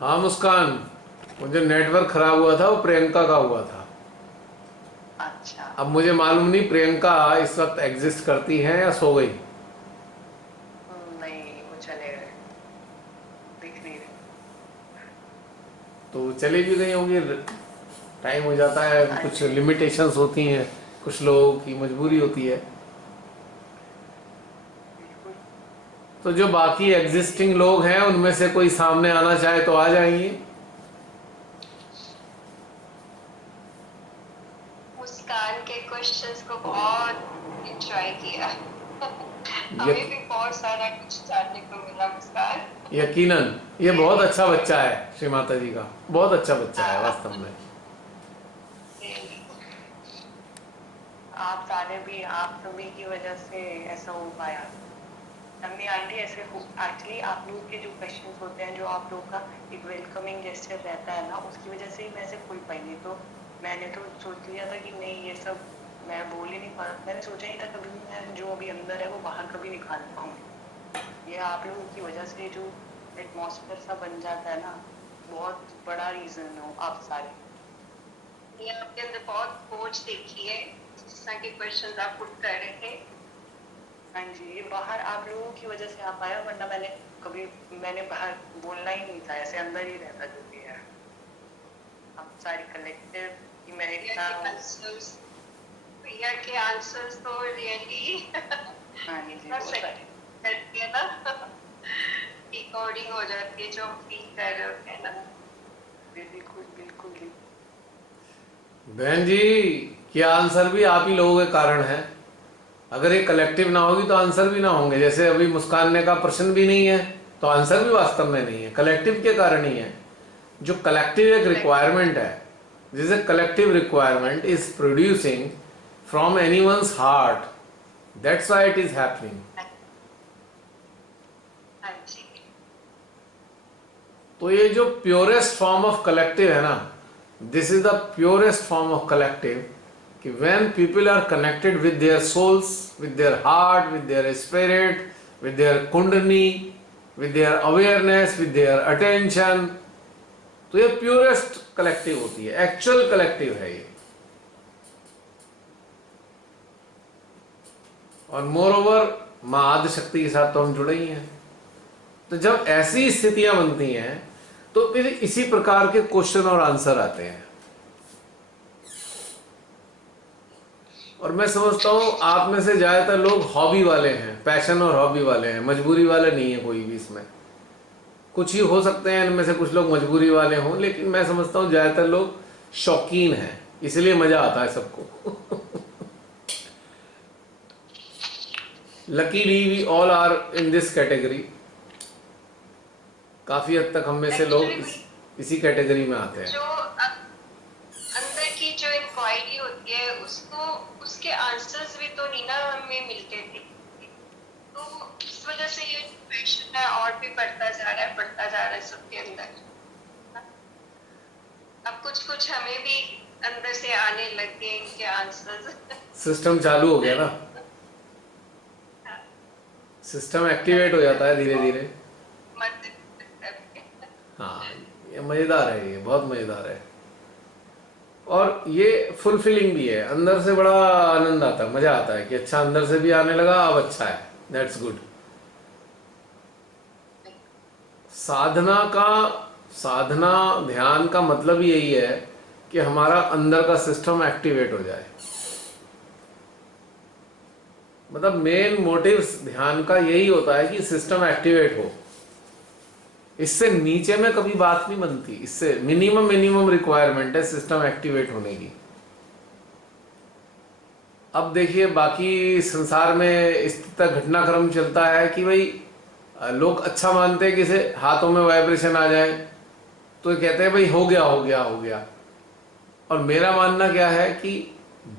हाँ मुस्कान, वो जो नेटवर्क खराब हुआ था वो प्रियंका का हुआ था। अच्छा। अब मुझे मालूम नहीं प्रियंका इस वक्त एग्जिस्ट करती हैं या सो गई। नहीं, वो चले गए। दिख नहीं रहे। तो चली भी गई होंगी। टाइम हो जाता है, हाँ कुछ जी। लिमिटेशंस होती हैं, कुछ लोगों की मजबूरी होती है। बिल्कुल। तो जो बाकी चलिए। एग्जिस्टिंग लोग हैं उनमें से कोई सामने आना चाहे तो आ जाएंगे। मुस्कान के क्वेश्चंस को बहुत एंजॉय किया। हमें यक, भी बहुत सारा कुछ जानने को मिला मुस्कान। यकीनन ये बहुत रियली अच्छा एंजॉय। बच्चा है, श्री माता जी का बहुत अच्छा बच्चा है हाँ। वास्तव में। रियली। आप सारे भी, आप सभी की वजह से ऐसा हो पाया। नन्ही आंटी ऐसे एक्चुअली आप लोग के जो क्वेश्चंस होते हैं, जो आप लोग का एक वेलकमिंग जेस्चर रहता है ना, उसकी वजह से ही मैं ऐसे खुल पाई। नहीं तो मैंने तो सोच लिया था कि नहीं, ये सब मैं बोल ही नहीं पा, मैंने सोचा ही था कभी भी मैं जो अभी अंदर है वो बाहर कभी निकाल पाऊंगी। ये आप लोगों की वजह से जो एटमॉस्फेयर सा बन जाता है ना, बहुत बड़ा रीजन हो आप सारे। ये आपके अंदर बहुत खोज देखी है, जिस तरह के क्वेश्चंस आप पुट कर रहे थे। हाँ जी, ये बाहर आप लोगों की वजह से आ पाया, वरना कभी मैंने बाहर बोलना ही नहीं था, ऐसे अंदर ही रहता जो भी है। आप सारी कलेक्टिव कि मैं इतना। प्रिया के आंसर्स तो रियली हाँ जी, इतना वो सही सारे। करती है ना। रिकॉर्डिंग हो जाती है जो हम फील कर रहे होते हैं ना। बिल्कुल बिल्कुल ही। बहन जी, क्या आंसर भी आप ही लोगों के कारण है। अगर ये कलेक्टिव ना होगी तो आंसर भी ना होंगे। जैसे अभी मुस्कान ने कहा प्रश्न भी नहीं है तो आंसर भी वास्तव में नहीं है, कलेक्टिव के कारण ही है। जो कलेक्टिव एक कलेक्टिव। रिक्वायरमेंट है, जिस a collective requirement is producing from any once heart, that's why it is happening. हाँ जी। तो ये जो प्योरेस्ट फॉर्म ऑफ कलेक्टिव है ना, this is the purest form of collective, कि when people are connected with their souls, with their heart, with their spirit, with their kundalini, with their awareness, with their attention, तो ये purest collective होती है, actual collective है ये। और more over माँ आदि शक्ति के साथ तो हम जुड़े ही हैं। तो जब ऐसी स्थितियां बनती हैं तो फिर इसी प्रकार के क्वेश्चन और आंसर आते हैं। और मैं समझता हूं आप में से ज्यादातर लोग हॉबी वाले हैं, पैशन और हॉबी वाले हैं, मजबूरी वाले नहीं है कोई भी इसमें। कुछ ही हो सकते हैं इनमें से कुछ लोग मजबूरी वाले हों, लेकिन मैं समझता हूं ज्यादातर लोग शौकीन हैं, इसलिए मजा आता है सबको। Luckily we all are in this category. काफी हद तक हम में से लोग एक्चुअली इसी कैटेगरी में आते हैं। जो अंदर की जो इंक्वायरी होती है, उसको उसके आंसर्स भी तो नीना हमें मिलते थे। तो इस वजह से ये पैशन है और भी बढ़ता जा रहा है, बढ़ता जा रहा है सबके अंदर। अब कुछ कुछ हमें भी अंदर से आने लग गए इनके आंसर्स। सिस्टम चालू हो गया ना, सिस्टम एक्टिवेट हो जाता है धीरे धीरे। मत। हाँ, ये मजेदार है, ये बहुत मजेदार है। और ये फुलफिलिंग भी है, अंदर से बड़ा आनंद आता है, मजा आता है कि अच्छा अंदर से भी आने लगा, अब अच्छा है, दैट्स गुड। साधना का, साधना ध्यान का मतलब यही है कि हमारा अंदर का सिस्टम एक्टिवेट हो जाए। मतलब मेन मोटिव ध्यान का यही होता है कि सिस्टम एक्टिवेट हो। इससे नीचे में कभी बात नहीं बनती, इससे मिनिमम मिनिमम रिक्वायरमेंट है सिस्टम एक्टिवेट होने की। अब देखिए बाकी संसार में इस तक घटनाक्रम चलता है कि भाई लोग अच्छा मानते हैं कि इसे हाथों में वाइब्रेशन आ जाए तो कहते हैं भाई हो गया हो गया हो गया। और मेरा मानना क्या है कि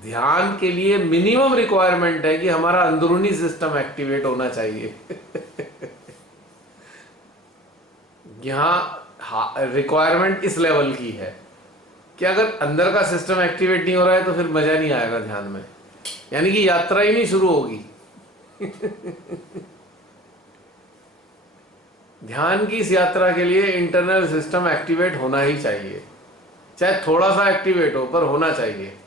ध्यान के लिए मिनिमम रिक्वायरमेंट है कि हमारा अंदरूनी सिस्टम एक्टिवेट होना चाहिए। यहाँ रिक्वायरमेंट इस लेवल की है कि अगर अंदर का सिस्टम एक्टिवेट नहीं हो रहा है तो फिर मजा नहीं आएगा ध्यान में, यानी कि यात्रा ही नहीं शुरू होगी। ध्यान की इस यात्रा के लिए इंटरनल सिस्टम एक्टिवेट होना ही चाहिए, चाहे थोड़ा सा एक्टिवेट हो पर होना चाहिए।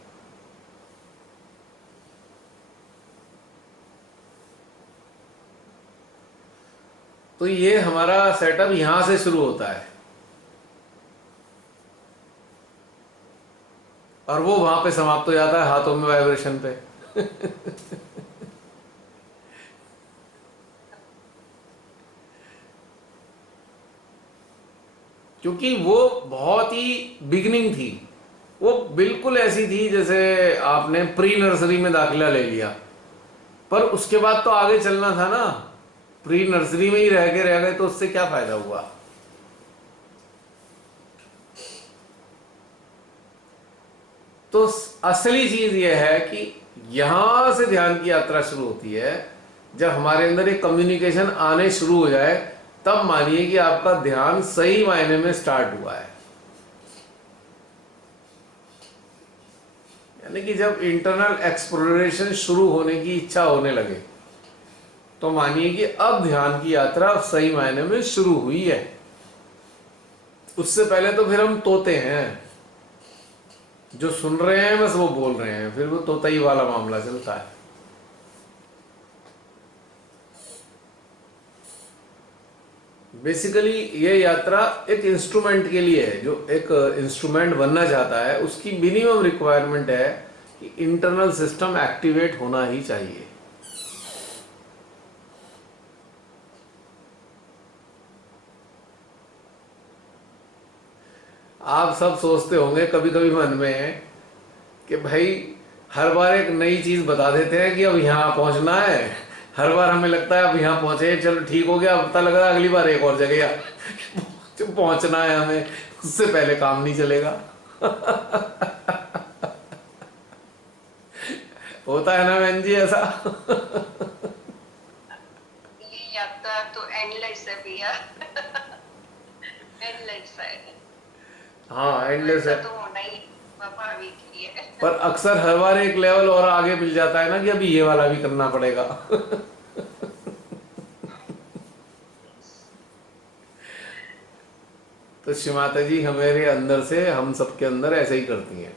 तो ये हमारा सेटअप यहां से शुरू होता है और वो वहां पे समाप्त हो जाता है हाथों में वाइब्रेशन पे। क्योंकि वो बहुत ही बिगिनिंग थी, वो बिल्कुल ऐसी थी जैसे आपने प्री नर्सरी में दाखिला ले लिया, पर उसके बाद तो आगे चलना था ना। प्री नर्सरी में ही रह गए तो उससे क्या फायदा हुआ। तो असली चीज यह है कि यहां से ध्यान की यात्रा शुरू होती है। जब हमारे अंदर एक कम्युनिकेशन आने शुरू हो जाए तब मानिए कि आपका ध्यान सही मायने में स्टार्ट हुआ है। यानी कि जब इंटरनल एक्सप्लोरेशन शुरू होने की इच्छा होने लगे तो मानिए कि अब ध्यान की यात्रा सही मायने में शुरू हुई है। उससे पहले तो फिर हम तोते हैं, जो सुन रहे हैं बस वो बोल रहे हैं, फिर वो तोताई वाला मामला चलता है। बेसिकली ये यात्रा एक इंस्ट्रूमेंट के लिए है, जो एक इंस्ट्रूमेंट बनना चाहता है उसकी मिनिमम रिक्वायरमेंट है कि इंटरनल सिस्टम एक्टिवेट होना ही चाहिए। आप सब सोचते होंगे कभी कभी मन में कि भाई हर बार एक नई चीज बता देते हैं कि अब यहां पहुंचना है, हर बार हमें लगता है अब यहां पहुंचे चलो ठीक हो गया, अब पता लग रहा है अगली बार एक और जगह जो पहुंचना है हमें, उससे पहले काम नहीं चलेगा। होता है ना बहन जी ऐसा? ये यात्रा तो एंडलेस है भैया। एंडलेस है। हाँ तो एंडलेस ऐसा है, तो होना ही स्वाभाविक ही है। पर अक्सर हर बार एक लेवल और आगे मिल जाता है ना कि अभी ये वाला भी करना पड़ेगा। तो श्रीमाता जी हमारे अंदर से हम सबके अंदर ऐसे ही करती हैं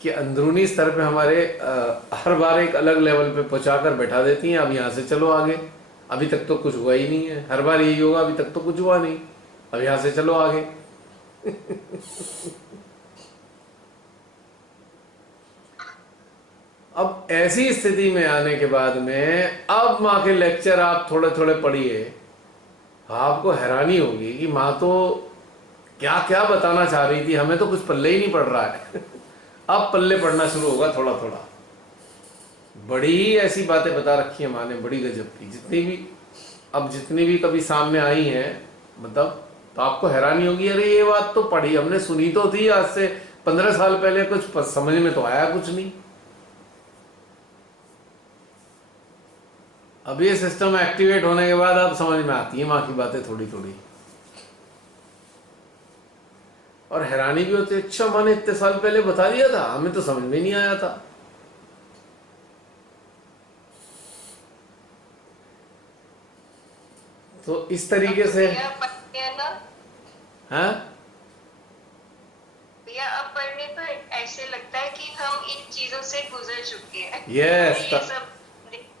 कि अंदरूनी स्तर पे हमारे हर बार एक अलग लेवल पे पहुंचा कर बैठा देती हैं, अब यहाँ से चलो आगे, अभी तक तो कुछ हुआ ही नहीं है। हर बार यही होगा, अभी तक तो कुछ हुआ नहीं, अब यहाँ से चलो आगे। अब ऐसी स्थिति में आने के बाद में अब माँ के लेक्चर आप थोड़े थोड़े पढ़िए, आपको हैरानी होगी कि माँ तो क्या क्या बताना चाह रही थी, हमें तो कुछ पल्ले ही नहीं पड़ रहा है। अब पल्ले पड़ना शुरू होगा थोड़ा थोड़ा। बड़ी ऐसी बातें बता रखी है माँ ने, बड़ी गजब की, जितनी भी कभी सामने आई हैं, मतलब तो आपको हैरानी होगी, अरे ये बात तो पढ़ी हमने, सुनी तो थी आज से 15 साल पहले, कुछ समझ में तो आया कुछ नहीं। अब ये सिस्टम एक्टिवेट होने के बाद अब समझ में आती है माँ की बातें थोड़ी थोड़ी, और हैरानी भी होती है, अच्छा माँ ने इतने साल पहले बता दिया था, हमें तो समझ में नहीं आया था। तो इस तरीके से हाँ भैया अब पढ़ने पर ऐसे लगता है कि हम इन चीजों से गुजर चुके हैं। यस, ये सब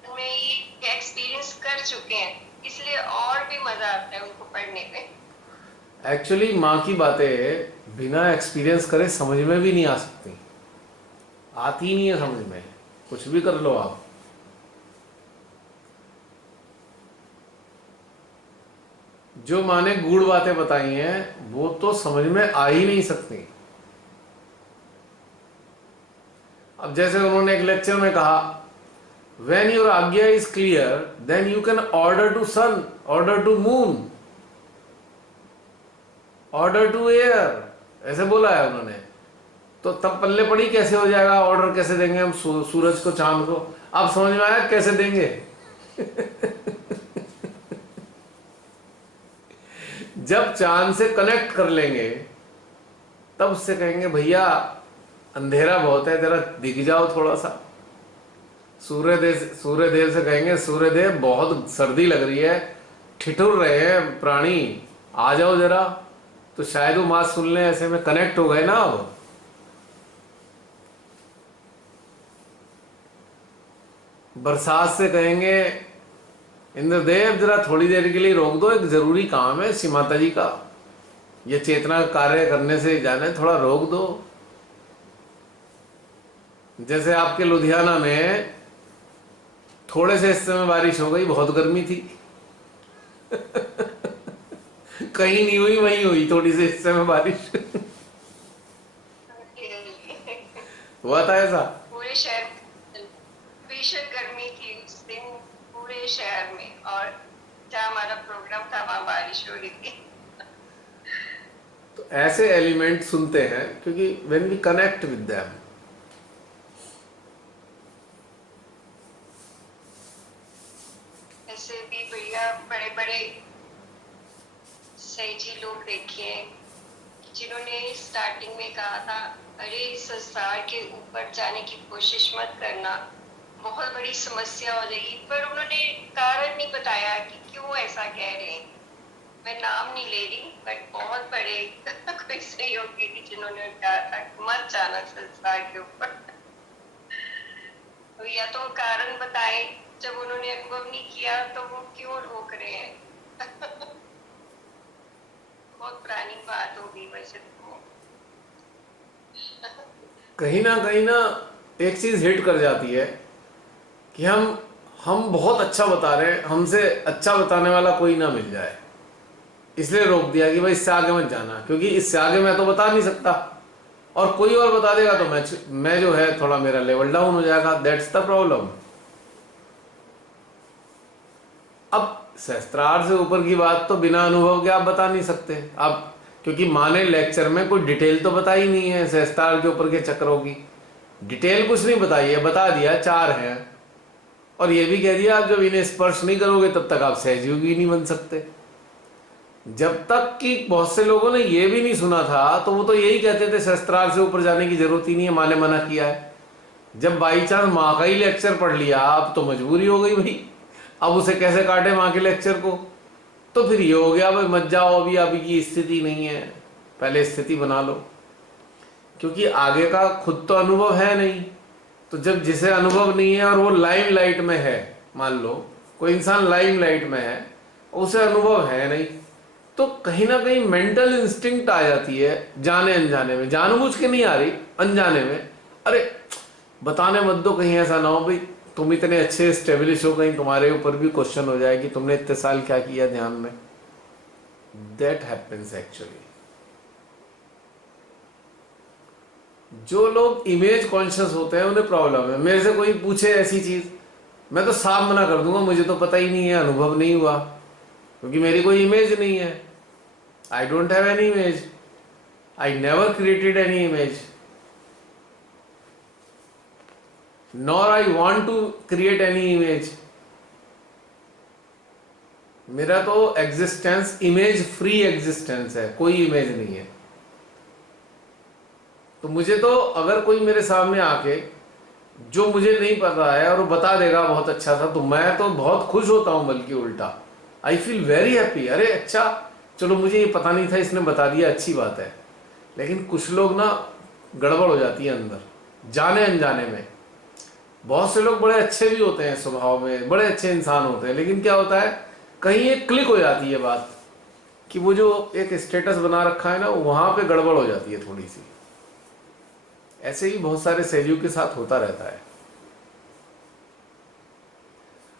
में ये एक्सपीरियंस कर चुके हैं, इसलिए और भी मजा आता है उनको पढ़ने में। एक्चुअली माँ की बातें बिना एक्सपीरियंस करे समझ में भी नहीं आ सकती, आती ही नहीं है समझ में, कुछ भी कर लो आप। जो माँ ने गूढ़ बातें बताई हैं वो तो समझ में आ ही नहीं सकती। अब जैसे उन्होंने एक लेक्चर में कहा, व्हेन योर आज्ञा is clear then you can order to sun, order to moon, order to air, ऐसे बोला है उन्होंने। तो तब पल्ले पड़ी कैसे हो जाएगा, ऑर्डर कैसे देंगे हम सूरज को, चांद को? अब समझ में आया कैसे देंगे? जब चांद से कनेक्ट कर लेंगे तब उससे कहेंगे भैया अंधेरा बहुत है, जरा दिख जाओ थोड़ा सा। सूर्यदेव से कहेंगे सूर्यदेव बहुत सर्दी लग रही है, ठिठुर रहे हैं प्राणी, आ जाओ जरा, तो शायद वो बात सुन लें, ऐसे में कनेक्ट हो गए ना। अब बरसात से कहेंगे इंद्रदेव जरा थोड़ी देर के लिए रोक दो, एक जरूरी काम है श्री माता जी का, ये चेतना कार्य करने से जाने, थोड़ा रोक दो। जैसे आपके लुधियाना में थोड़े से हिस्से में बारिश हो गई, बहुत गर्मी थी कहीं नहीं हुई, वहीं हुई थोड़ी से हिस्से में बारिश हुआ था ऐसा। पूरे शहर भीषण गर्मी थी उस दिन पूरे शहर में, और जहाँ हमारा प्रोग्राम था वहाँ बारिश हो रही थी। तो ऐसे एलिमेंट सुनते हैं क्योंकि when we connect with them, ऐसे भी भैया बड़े बड़े सही जी लोग देखिए जिन्होंने स्टार्टिंग में कहा था अरे इस संसार के ऊपर जाने की कोशिश मत करना, बहुत बड़ी समस्या हो जाएगी, पर उन्होंने कारण नहीं बताया कि क्यों ऐसा कह रहे हैं। मैं नाम नहीं ले रही, बट बहुत बड़े कोई सहयोगी थी जिन्होंने कहा था मत जाना संसार के ऊपर तो या तो कारण बताए, जब उन्होंने अनुभव नहीं किया तो वो क्यों रोक रहे हैं बहुत पुरानी बात होगी वैसे तो कहीं ना एक चीज हिट कर जाती है कि हम बहुत अच्छा बता रहे हैं, हमसे अच्छा बताने वाला कोई ना मिल जाए, इसलिए रोक दिया कि भाई इससे आगे मत जाना, क्योंकि इससे आगे मैं तो बता नहीं सकता, और कोई और बता देगा तो मैं जो है थोड़ा मेरा लेवल डाउन हो जाएगा। That's the problem. अब सहस्त्रार से ऊपर की बात तो बिना अनुभव के आप बता नहीं सकते आप, क्योंकि माँ ने लेक्चर में कोई डिटेल तो बताई नहीं है सहस्त्रार के ऊपर के चक्रों की, डिटेल कुछ नहीं बताई है, बता दिया 4 हैं, और ये भी कह दिया आप जब इन्हें स्पर्श नहीं करोगे तब तक आप सहजयोगी नहीं बन सकते। जब तक कि बहुत से लोगों ने ये भी नहीं सुना था तो वो तो यही कहते थे सहस्त्रार से ऊपर जाने की जरूरत ही नहीं है, माँ ने मना किया है। जब बाई चांस माँ का ही लेक्चर पढ़ लिया, अब तो मजबूरी हो गई भाई, अब उसे कैसे काटे माँ के लेक्चर को, तो फिर ये हो गया भाई मत जाओ, अभी की स्थिति नहीं है, पहले स्थिति बना लो, क्योंकि आगे का खुद तो अनुभव है नहीं। तो जब जिसे अनुभव नहीं है और वो लाइम लाइट में है, मान लो कोई इंसान लाइम लाइट में है, उसे अनुभव है नहीं, तो कहीं ना कहीं मेंटल इंस्टिंक्ट आ जाती है, जाने अनजाने में, जानबूझ के नहीं आ रही, अनजाने में, अरे बताने मत दो, कहीं ऐसा ना हो भाई तुम इतने अच्छे स्टेब्लिश हो, कहीं तुम्हारे ऊपर भी क्वेश्चन हो जाए कि तुमने इतने साल क्या किया ध्यान में। That happens actually. जो लोग इमेज कॉन्शियस होते हैं उन्हें प्रॉब्लम है। मेरे से कोई पूछे ऐसी चीज, मैं तो साफ मना कर दूंगा, मुझे तो पता ही नहीं है, अनुभव नहीं हुआ, क्योंकि मेरी कोई इमेज नहीं है। I don't have any image, I never created any image, nor I want to create any image. मेरा तो एग्जिस्टेंस इमेज फ्री एग्जिस्टेंस है, कोई इमेज नहीं है। तो मुझे तो अगर कोई मेरे सामने आके जो मुझे नहीं पता है और वो बता देगा बहुत अच्छा था, तो मैं तो बहुत खुश होता हूं, बल्कि उल्टा आई फील वेरी हैप्पी। अरे अच्छा, चलो मुझे ये पता नहीं था, इसने बता दिया, अच्छी बात है। लेकिन कुछ लोग ना गड़बड़ हो जाती है अंदर, जाने अनजाने में। बहुत से लोग बड़े अच्छे भी होते हैं स्वभाव में, बड़े अच्छे इंसान होते हैं, लेकिन क्या होता है, कहीं एक क्लिक हो जाती है बात कि वो जो एक स्टेटस बना रखा है ना, वहां पे गड़बड़ हो जाती है थोड़ी सी। ऐसे ही बहुत सारे सहयोग के साथ होता रहता है।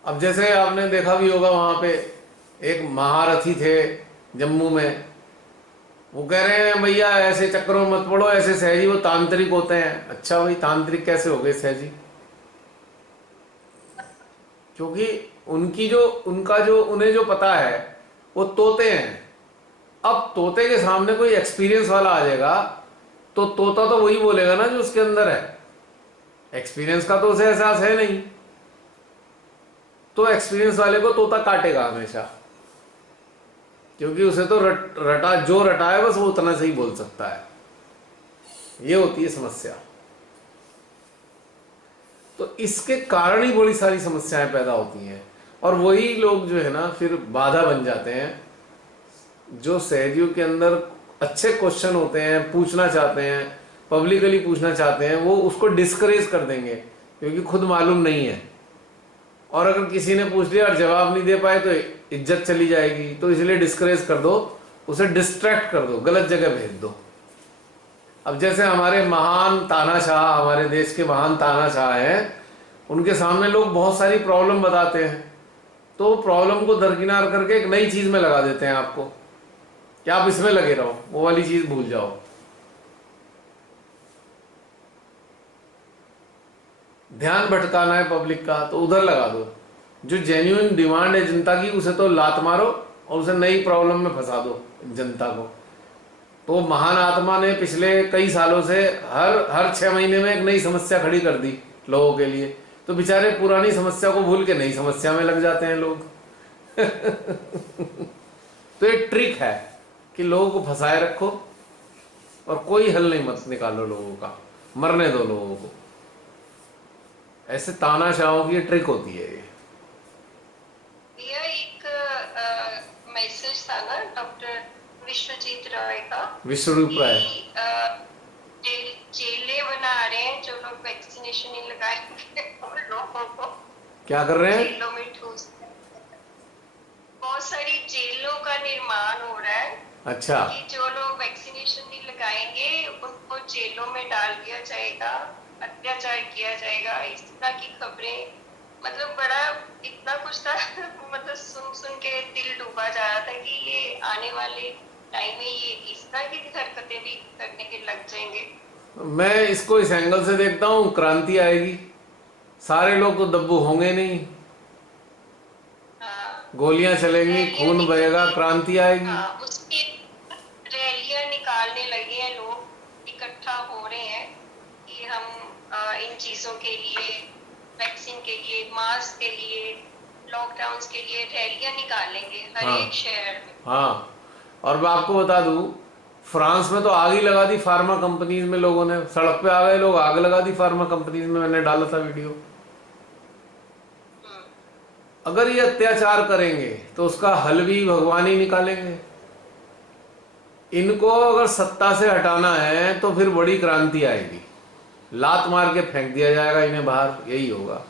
अब जैसे आपने देखा भी होगा, वहां पे एक महारथी थे जम्मू में, वो कह रहे हैं भैया ऐसे चक्करों में मत पड़ो, ऐसे सहजी वो तांत्रिक होते हैं। अच्छा भाई, तांत्रिक कैसे हो गए सहजी? क्योंकि उनका जो उन्हें जो पता है वो तोते हैं। अब तोते के सामने कोई एक्सपीरियंस वाला आ जाएगा तो तोता तो वही बोलेगा ना जो उसके अंदर है, एक्सपीरियंस का तो उसे एहसास है नहीं, तो एक्सपीरियंस वाले को तोता काटेगा हमेशा, क्योंकि उसे तो जो रटा है बस वो उतना सही बोल सकता है। ये होती है समस्या। तो इसके कारण ही बड़ी सारी समस्याएं पैदा होती हैं। और वही लोग जो है ना फिर बाधा बन जाते हैं। जो सहजियों के अंदर अच्छे क्वेश्चन होते हैं, पूछना चाहते हैं, पब्लिकली पूछना चाहते हैं, वो उसको डिस्करेज कर देंगे क्योंकि खुद मालूम नहीं है। और अगर किसी ने पूछ लिया और जवाब नहीं दे पाए तो इज्जत चली जाएगी, तो इसलिए डिस्करेज कर दो, उसे डिस्ट्रैक्ट कर दो, गलत जगह भेज दो। अब जैसे हमारे महान तानाशाह, हमारे देश के महान तानाशाह हैं, उनके सामने लोग बहुत सारी प्रॉब्लम बताते हैं, तो प्रॉब्लम को दरकिनार करके एक नई चीज में लगा देते हैं आपको कि आप इसमें लगे रहो, वो वाली चीज भूल जाओ। ध्यान भटकाना है पब्लिक का तो उधर लगा दो। जो जेन्युइन डिमांड है जनता की, उसे तो लात मारो और उसे नई प्रॉब्लम में फंसा दो जनता को। तो महान आत्मा ने पिछले कई सालों से हर हर 6 महीने में एक नई समस्या खड़ी कर दी लोगों के लिए, तो बेचारे पुरानी समस्या को भूल के नई समस्या में लग जाते हैं लोग। तो एक ट्रिक है कि लोगों को फंसाए रखो और कोई हल नहीं मत निकालो लोगों का, मरने दो लोगों को। ऐसे तानाशाहों की ट्रिक होती है ये। भैया एक मैसेज था ना डॉक्टर विश्वजीत राय का, विश्वरूप राय जेलें बना रहे हैं जो लोग वैक्सीनेशन नहीं लगाएंगे उन लोगों को क्या कर रहे हैं? जेलों में ठूस, बहुत सारी जेलों का निर्माण हो रहा है। अच्छा, कि जो लोग वैक्सीनेशन नहीं लगाएंगे उनको जेलों में डाल दिया जाएगा, अत्याचार किया जाएगा, इस तरह की खबरें। मतलब बड़ा इतना कुछ था मतलब सुन सुन के दिल डूबा जा रहा था कि ये आने वाले टाइम में ये इस तरह की हरकतें भी करने के लग जाएंगे। मैं इसको इस एंगल से देखता हूँ, क्रांति आएगी, सारे लोग तो दब्बू होंगे नहीं, हाँ, गोलियां चलेंगी, खून बहेगा, क्रांति आएगी। हाँ, उसकी रैलियां निकालने लगे हैं लोग, इकट्ठा हो रहे हैं कि हम इन चीजों के लिए, वैक्सीन के लिए, मास्क के लिए, लॉकडाउन के लिए रैलियां निकालेंगे हर हाँ एक शहर में। हाँ, और मैं आपको बता दूं, फ्रांस में तो आग ही लगा दी फार्मा कंपनीज में, लोगों ने सड़क पे आ गए लोग, आग लगा दी फार्मा कंपनीज में। मैंने डाला था वीडियो। अगर ये अत्याचार करेंगे तो उसका हल भी भगवान ही निकालेंगे। इनको अगर सत्ता से हटाना है तो फिर बड़ी क्रांति आएगी, लात मार के फेंक दिया जाएगा इन्हें बाहर, यही होगा।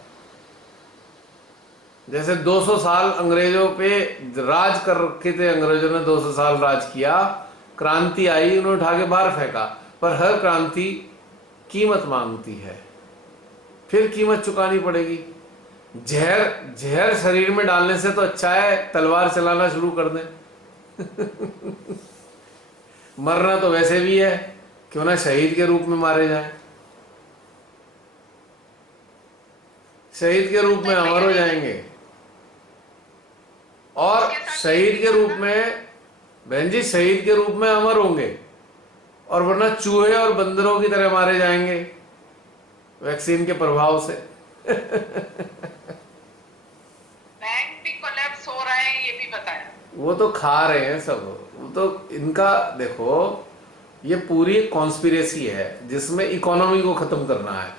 जैसे 200 साल अंग्रेजों पे राज कर रखे थे, अंग्रेजों ने 200 साल राज किया, क्रांति आई, उन्होंने उठा के बाहर फेंका। पर हर क्रांति कीमत मांगती है, फिर कीमत चुकानी पड़ेगी। जहर जहर शरीर में डालने से तो अच्छा है तलवार चलाना शुरू कर दें। मरना तो वैसे भी है, क्यों ना शहीद के रूप में मारे जाए, शहीद के रूप में अमर हो जाएंगे। और शहीद के रूप में, बहन जी, शहीद के रूप में अमर होंगे, और वरना चूहे और बंदरों की तरह मारे जाएंगे वैक्सीन के प्रभाव से। बैंक भी कोलैप्स हो रहे हैं, ये भी बताया। वो तो खा रहे हैं सब, वो तो इनका देखो, ये पूरी कॉन्स्पिरेसी है जिसमें इकोनॉमी को खत्म करना है,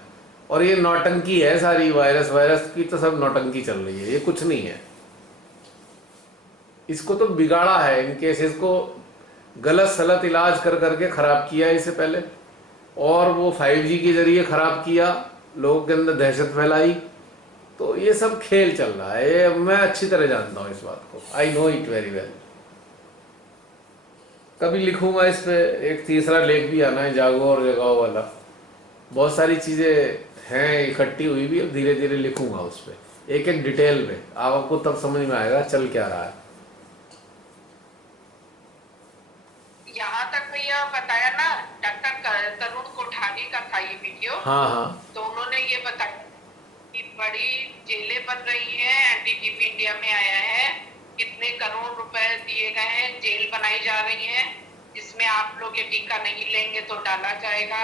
और ये नौटंकी है सारी। वायरस की तो सब नौटंकी चल रही है, ये कुछ नहीं है। इसको तो बिगाड़ा है, इन केसेस को गलत सलत इलाज कर करके खराब किया इसे पहले, और वो 5G के जरिए खराब किया, लोगों के अंदर दहशत फैलाई। तो ये सब खेल चल रहा है, ये मैं अच्छी तरह जानता हूँ इस बात को, I know it very well. कभी लिखूंगा इस पे, एक तीसरा लेख भी आना है, जागो और जगाओ वाला। बहुत सारी चीजें हैं इकट्ठी हुई भी, धीरे धीरे लिखूंगा उस पर, एक एक डिटेल में, आपको तब समझ में आएगा चल क्या रहा है। यहाँ तक भैया बताया ना, डॉक्टर तरुण कोठारी का था ये वीडियो। हाँ हाँ, तो उन्होंने ये बताया कि बड़ी जेलें बन रही हैं, एनडीटीवी इंडिया में आया है, कितने करोड़ रुपए दिए गए हैं, जेल बनाई जा रही है, जिसमें आप लोग ये टीका नहीं लेंगे तो डाला जाएगा,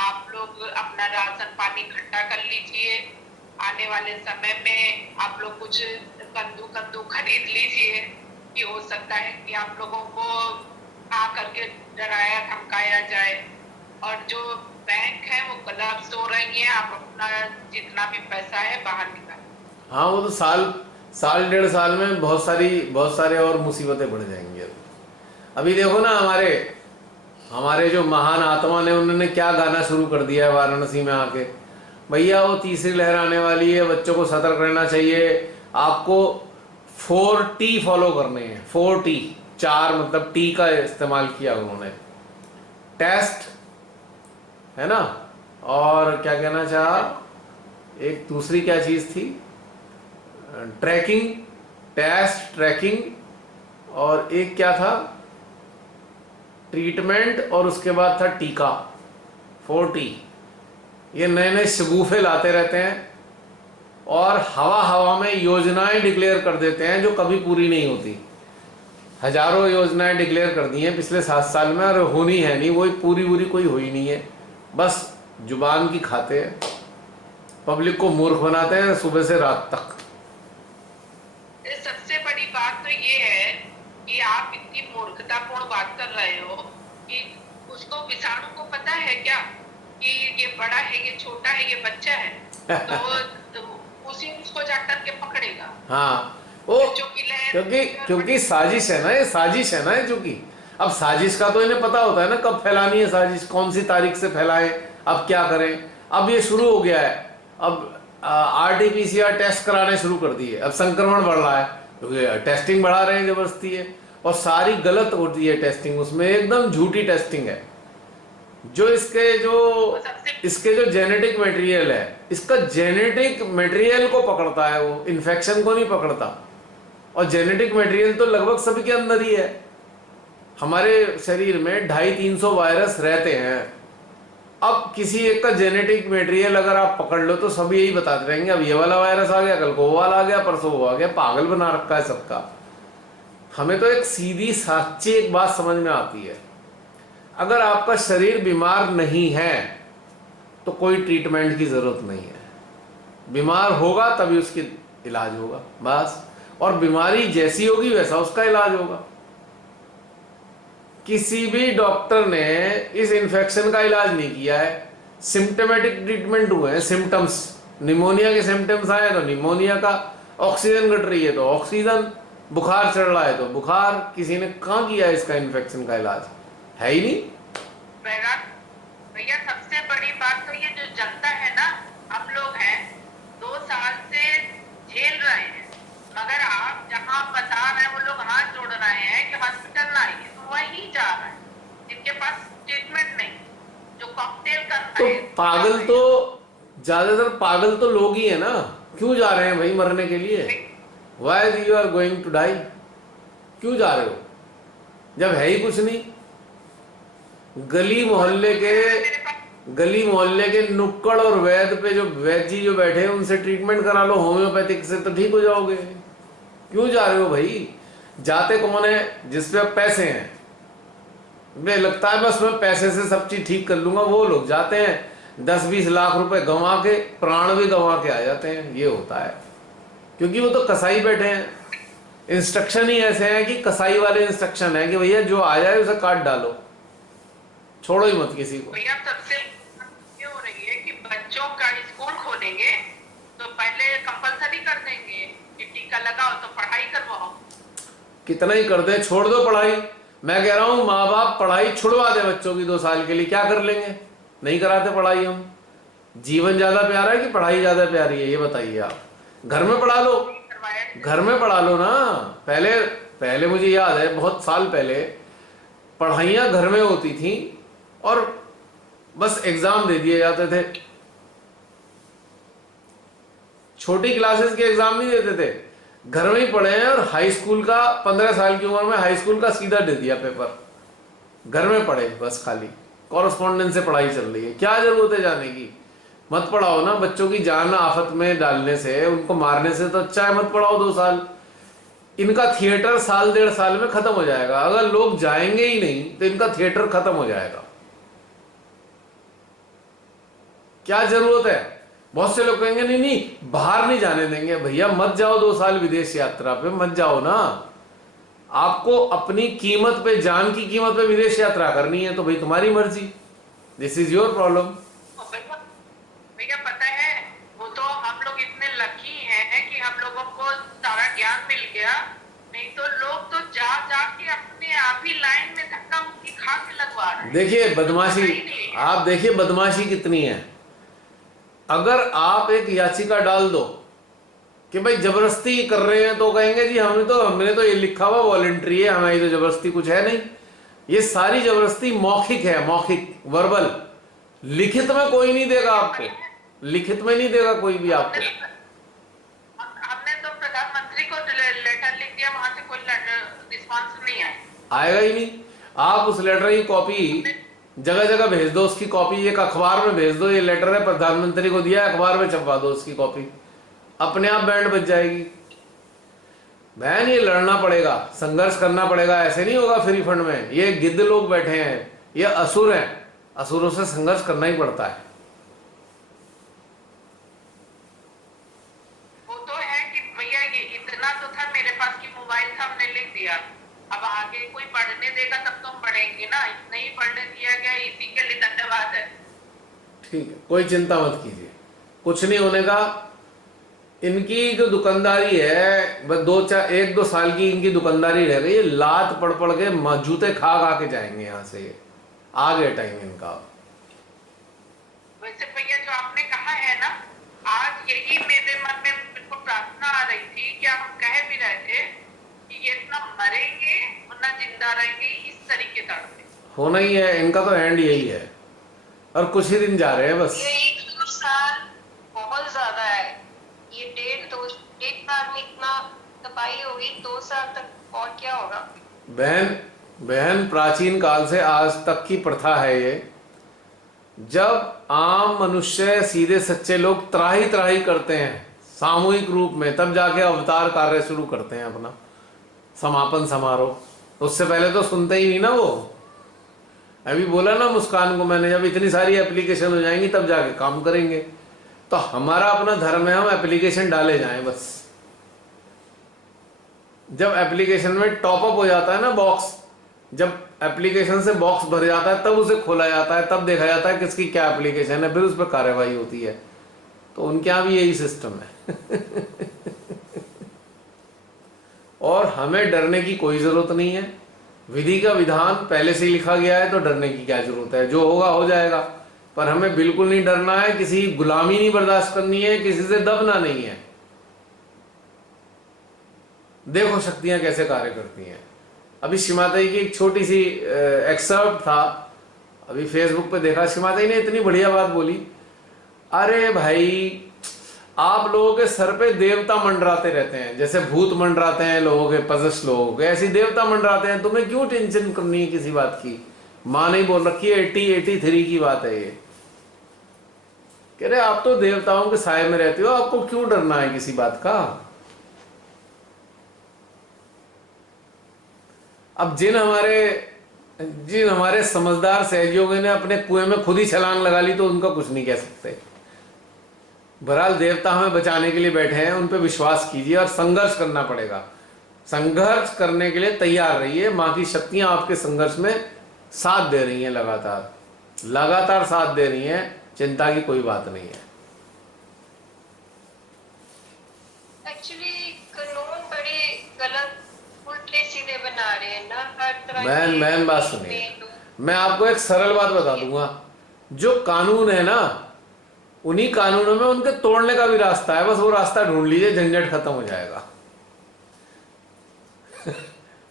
आप लोग अपना राशन पानी इकट्ठा कर लीजिए, आने वाले समय में आप लोग कुछ कद्दू कद्दू खरीद लीजिए, कि हो सकता है कि आप लोगों को आ करके डराया धमकाया जाए। और जो बैंक है वो कोलैप्स हो रही है, आप अपना जितना भी पैसा है बाहर निकाल। हाँ, वो तो साल साल डेढ़ साल में बहुत सारे और मुसीबतें बढ़ जाएंगी। अभी देखो ना, हमारे जो महान आत्मा ने, उन्होंने क्या गाना शुरू कर दिया है वाराणसी में आके, भैया वो तीसरी लहर आने वाली है, बच्चों को सतर्क रहना चाहिए, आपको 4T फॉलो करने हैं। 4T, 4 मतलब टी का इस्तेमाल किया उन्होंने। टेस्ट है ना, और क्या कहना चाहा, एक दूसरी क्या चीज थी, ट्रैकिंग, टेस्ट, ट्रैकिंग, और एक क्या था, ट्रीटमेंट, और उसके बाद था टीका। 4T। ये नए नए शगुफे लाते रहते हैं और हवा हवा में योजनाएं डिक्लेयर कर देते हैं जो कभी पूरी नहीं होती। हजारों योजनाएं डिक्लेयर कर दी हैं पिछले 7 साल में, और होनी है नहीं, वही पूरी कोई हुई नहीं है। बस जुबान की खाते हैं, पब्लिक को मूर्ख बनाते हैं सुबह से रात तक। सबसे बड़ी बात तो ये है कि आप इतनी मूर्खतापूर्ण बात कर रहे हो कि उसको विषाणु को पता है क्या कि ये बड़ा है, ये छोटा है, ये बच्चा है, तो उसी उसको जाकर के पकड़ेगा। हाँ, वो क्योंकि साजिश है ना, ये साजिश है ना, चूंकि अब साजिश का तो इन्हें पता होता है ना कब फैलानी है साजिश, कौन सी तारीख से फैलाएं, अब क्या करें। अब ये शुरू हो गया है, अब RT-PCR टेस्ट कराने शुरू कर दिए, अब संक्रमण बढ़ रहा है क्योंकि टेस्टिंग बढ़ा रहे हैं जबरदस्ती है, और सारी गलत होती है टेस्टिंग, उसमें एकदम झूठी टेस्टिंग है। जो इसके जो जेनेटिक मटेरियल है, इसका जेनेटिक मटेरियल को पकड़ता है, वो इन्फेक्शन को नहीं पकड़ता। और जेनेटिक मटेरियल तो लगभग सभी के अंदर ही है। हमारे शरीर में 250-300 वायरस रहते हैं। अब किसी एक का जेनेटिक मटेरियल अगर आप पकड़ लो तो सभी यही बताते रहेंगे, अब ये वाला वायरस आ गया, कल को वो वाला आ गया, परसों वो आ गया। पागल बना रखा है सबका। हमें तो एक सीधी सच्ची एक बात समझ में आती है, अगर आपका शरीर बीमार नहीं है तो कोई ट्रीटमेंट की जरूरत नहीं है। बीमार होगा तभी उसकी इलाज होगा बस, और बीमारी जैसी होगी वैसा उसका इलाज होगा। किसी भी डॉक्टर ने इस इन्फेक्शन का इलाज नहीं किया है, सिम्टोमेटिक ट्रीटमेंट हुए हैं। सिम्टम्स, निमोनिया के सिम्टम्स आए तो निमोनिया का, ऑक्सीजन घट रही है तो ऑक्सीजन, बुखार चढ़ रहा है तो बुखार। किसी ने कहाँ किया इसका इन्फेक्शन का इलाज, है ही नहीं। भैया सबसे बड़ी बात तो ये जो जनता है ना, हम लोग हैं 2 साल से झेल रहे हैं, मगर आप जहाँ बता रहे हैं वो लोग हाथ जोड़ रहे हैं कि हॉस्पिटल ना आइए, तो वही जा रहे हैं जिनके पास ट्रीटमेंट नहीं, जो कॉकटेल कर तो रहे हैं। पागल तो ज्यादातर पागल तो लोग ही है ना, क्यों जा रहे हैं भाई मरने के लिए? Why you are going to die, क्यों जा रहे हो जब है ही कुछ नहीं? गली मोहल्ले के नुक्कड़ और वैद पे जो वैद जी जो बैठे हैं उनसे ट्रीटमेंट करा लो, होम्योपैथिक से, तो ठीक हो जाओगे। क्यों जा रहे हो भाई? जाते कौन है? जिसपे अब पैसे हैं, वे लगता है बस मैं पैसे से सब चीज ठीक कर लूंगा, वो लोग जाते हैं 10-20 लाख रुपए गंवा के, प्राण भी गंवा के आ जाते हैं। ये होता है क्योंकि वो तो कसाई बैठे हैं, इंस्ट्रक्शन ही ऐसे हैं कि कसाई वाले इंस्ट्रक्शन है कि भैया जो आ जाए उसे काट डालो, छोड़ो ही मत किसी को। भैया सबसे ये हो रही है कि बच्चों का स्कूल खोलेंगे तो पहले कंपलसरी कर देंगे कि टीका लगाओ तो पढ़ाई करवाओ। कितना ही कर दे, छोड़ दो पढ़ाई। मैं कह रहा हूं माँ बाप पढ़ाई छुड़वा दे बच्चों की 2 साल के लिए, क्या कर लेंगे? नहीं कराते पढ़ाई हम। जीवन ज्यादा प्यारा है कि पढ़ाई ज्यादा प्यारी है, ये बताइए आप। घर में पढ़ा लो, घर में पढ़ा लो ना। पहले मुझे याद है बहुत साल पहले पढ़ाइयाँ घर में होती थी और बस एग्जाम दे दिए जाते थे। छोटी क्लासेस के एग्जाम नहीं देते थे, घर में ही पढ़े हैं। और हाई स्कूल का 15 साल की उम्र में हाई स्कूल का सीधा दे दिया पेपर, घर में पढ़े बस, खाली कॉरेस्पॉन्डेंस से पढ़ाई चल रही है। क्या जरूरत है जाने की? मत पढ़ाओ ना, बच्चों की जान आफत में डालने से, उनको मारने से तो अच्छा है मत पढ़ाओ 2 साल। इनका थिएटर साल 1.5 साल में खत्म हो जाएगा। अगर लोग जाएंगे ही नहीं तो इनका थिएटर खत्म हो जाएगा। क्या जरूरत है? बहुत से लोग कहेंगे नहीं नहीं बाहर नहीं जाने देंगे। भैया मत जाओ 2 साल विदेश यात्रा पे, मत जाओ ना। आपको अपनी कीमत पे, जान की कीमत पे विदेश यात्रा करनी है तो भाई तुम्हारी मर्जी, दिस इज योर प्रॉब्लम। भैया पता है, वो तो हम लोग इतने लकी हैं कि हम लोगों को सारा हुआ है। देखिए बदमाशी, आप देखिए बदमाशी कितनी है। अगर आप एक याचिका डाल दो कि भाई जबरदस्ती कर रहे हैं, तो कहेंगे जी हमने तो ये लिखा हुआ वॉलंटरी है, हमारी तो जबरदस्ती कुछ है नहीं। ये सारी जबरदस्ती मौखिक है, मौखिक, वर्बल। लिखित में कोई नहीं देगा आपको, लिखित में नहीं देगा कोई भी आपको। हमने तो प्रधानमंत्री को लेटर लिख दिया, वहां से कोई रिस्पॉन्स नहीं आया। आएगा ही नहीं। आप उस लेटर की कॉपी जगह जगह भेज दो, उसकी कॉपी एक अखबार में भेज दो, ये लेटर है प्रधानमंत्री को दिया, अखबार में छपवा दो उसकी कॉपी, अपने आप बैंड बज जाएगी। बहन ये लड़ना पड़ेगा, संघर्ष करना पड़ेगा, ऐसे नहीं होगा फ्री फंड में। ये गिद्ध लोग बैठे हैं, ये असुर हैं, असुरों से संघर्ष करना ही पड़ता है। वो तो है कि भैया ये इतना तो था मेरे पास कि मोबाइल था, हमने लिख दिया। अब आगे कोई पढ़ने देगा तब तो हम पढ़ेंगे ना, नहीं पढ़ने दिया गया, इसी के लिए धन्यवाद है। ठीक है, कोई चिंता मत कीजिए, कुछ नहीं होने का। इनकी जो दुकानदारी है, बस 1-2 साल की इनकी दुकानदारी रह गई। लात पड़ पड़ के जूते खा खा के जाएंगे यहाँ से। ये आ गया टाइम इनका। वैसे भैया जो आपने कहा है ना, आज यही मेरे मन में बिल्कुल प्रार्थना आ रही थी कि हम कह भी रहे थे कि ये ना मरेंगे और ना जिंदा रहेंगे, इस तरीके तड़पे होना ही है, इनका तो एंड यही है, और कुछ ही दिन जा रहे हैं बस। ये 1-2 साल बहुत ज्यादा है। ये 1.5 साल में इतना तबाही होगी, 2 साल तक और क्या होगा। बहन प्राचीन काल से आज तक की प्रथा है ये। जब आम मनुष्य, सीधे सच्चे लोग त्राही त्राही करते हैं सामूहिक रूप में, तब जाके अवतार कार्य शुरू करते हैं अपना समापन समारोह। उससे पहले तो सुनते ही नहीं ना वो। अभी बोला ना मुस्कान को मैंने, जब इतनी सारी एप्लीकेशन हो जाएंगी तब जाके काम करेंगे। तो हमारा अपना धर्म है, हम एप्लीकेशन डाले जाएं बस। जब एप्लीकेशन में टॉपअप हो जाता है ना बॉक्स, जब एप्लीकेशन से बॉक्स भर जाता है तब उसे खोला जाता है, तब देखा जाता है किसकी क्या एप्लीकेशन है, फिर उस पर कार्यवाही होती है। तो उनके यहाँ भी यही सिस्टम है। और हमें डरने की कोई जरूरत नहीं है। विधि का विधान पहले से ही लिखा गया है, तो डरने की क्या जरूरत है, जो होगा हो जाएगा। पर हमें बिल्कुल नहीं डरना है, किसी की गुलामी नहीं बर्दाश्त करनी है, किसी से दबना नहीं है। देखो शक्तियां कैसे कार्य करती हैं। अभी शिमाताई की एक छोटी सी एक्सर्प्ट था, अभी फेसबुक पे देखा। शिमाताई ने इतनी बढ़िया बात बोली, अरे भाई आप लोगों के सर पे देवता मंडराते रहते हैं, जैसे भूत मंडराते हैं लोगों के, पजस लोगों के, ऐसी देवता मंडराते हैं। तुम्हें क्यों टेंशन करनी है किसी बात की। माँ ने बोल रखी है, 83 की बात है ये। कह रहे आप तो देवताओं के साए में रहते हो, आपको क्यों डरना है किसी बात का। अब जिन हमारे समझदार सहयोगियों ने अपने कुएं में खुद ही छलांग लगा ली, तो उनका कुछ नहीं कह सकते। बहरहाल देवता हमें बचाने के लिए बैठे हैं, उन पे विश्वास कीजिए और संघर्ष करना पड़ेगा। संघर्ष करने के लिए तैयार रहिए। माँ की शक्तियां आपके संघर्ष में साथ दे रही हैं, लगातार साथ दे रही हैं। चिंता की कोई बात नहीं है। एक्चुअली कानून बड़े गलत उल्टे सीधे बना रहे हैं ना, हर तरह मैन बात सुनिए, मैं आपको एक सरल बात बता दूंगा। जो कानून है ना, उन्हीं कानूनों में उनके तोड़ने का भी रास्ता है, बस वो रास्ता ढूंढ लीजिए, झंझट खत्म हो जाएगा।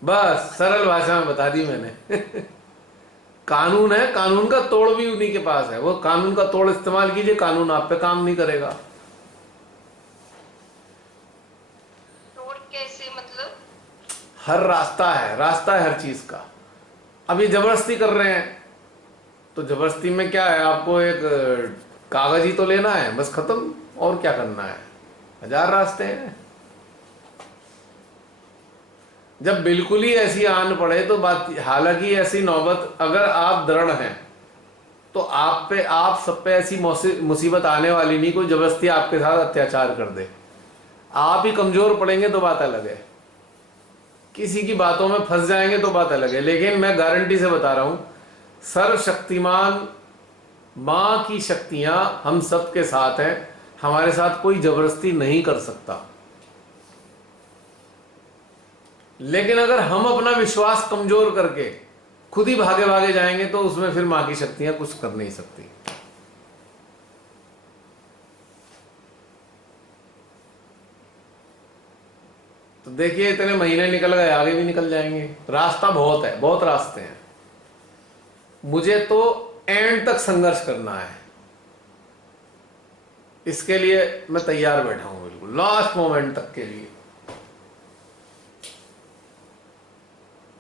बस सरल भाषा में बता दी मैंने। कानून है, कानून का तोड़ भी उन्हीं के पास है। वो कानून का तोड़ इस्तेमाल कीजिए, कानून आप पे काम नहीं करेगा। तोड़ कैसे मतलब? हर रास्ता है हर चीज का। अब ये जबरदस्ती कर रहे हैं, तो जबरदस्ती में क्या है, आपको एक कागज ही तो लेना है, बस खत्म। और क्या करना है, 1000 रास्ते हैं। जब बिल्कुल ही ऐसी आन पड़े तो बात, हालांकि ऐसी नौबत अगर आप दृढ़ हैं तो आप सब पे ऐसी मुसीबत आने वाली नहीं, कोई जबरदस्ती आपके साथ अत्याचार कर दे। आप ही कमजोर पड़ेंगे तो बात अलग है, किसी की बातों में फंस जाएंगे तो बात अलग है। लेकिन मैं गारंटी से बता रहा हूं, सर्वशक्तिमान मां की शक्तियां हम सबके साथ हैं। हमारे साथ कोई जबरदस्ती नहीं कर सकता। लेकिन अगर हम अपना विश्वास कमजोर करके खुद ही भागे भागे जाएंगे तो उसमें फिर माँ की शक्तियां कुछ कर नहीं सकती। तो देखिए इतने महीने निकल गए, आगे भी निकल जाएंगे। रास्ता बहुत है, बहुत रास्ते हैं। मुझे तो एंड तक संघर्ष करना है, इसके लिए मैं तैयार बैठा हूं, बिल्कुल लास्ट मोमेंट तक के लिए।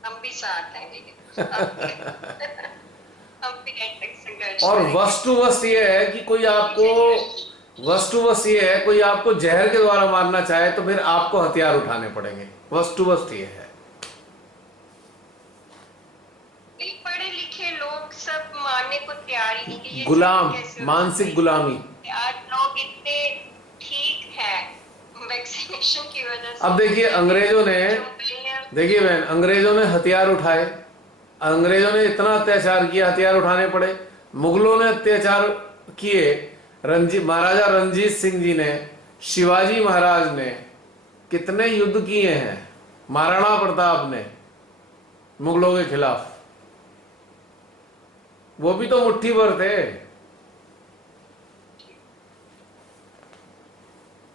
हम भी साथ हैं, लेकिन हम भी एंड तक संघर्ष और करेंगे। वस्तु वस्त ये है कि कोई आपको, वस्तु वस्त ये है कोई आपको जहर के द्वारा मारना चाहे तो फिर आपको हथियार उठाने पड़ेंगे। वस्तु वस्त ये है। नहीं, पढ़े लिखे लोग सब मानने को तैयार ही नहीं कि ये गुलाम, कैसे हो मानसिक सकता है। गुलामी। आज लोग इतने ठीक हैं वैक्सीनेशन की वजह से। अब देखिए अंग्रेजों ने, देखिए बहन, अंग्रेजों ने हथियार उठाए, अंग्रेजों ने इतना अत्याचार किया, हथियार उठाने पड़े। मुगलों ने अत्याचार किए, महाराजा रणजीत सिंह जी ने, शिवाजी महाराज ने कितने युद्ध किए हैं, महाराणा प्रताप ने मुगलों के खिलाफ, वो भी तो मुट्ठी भर थे,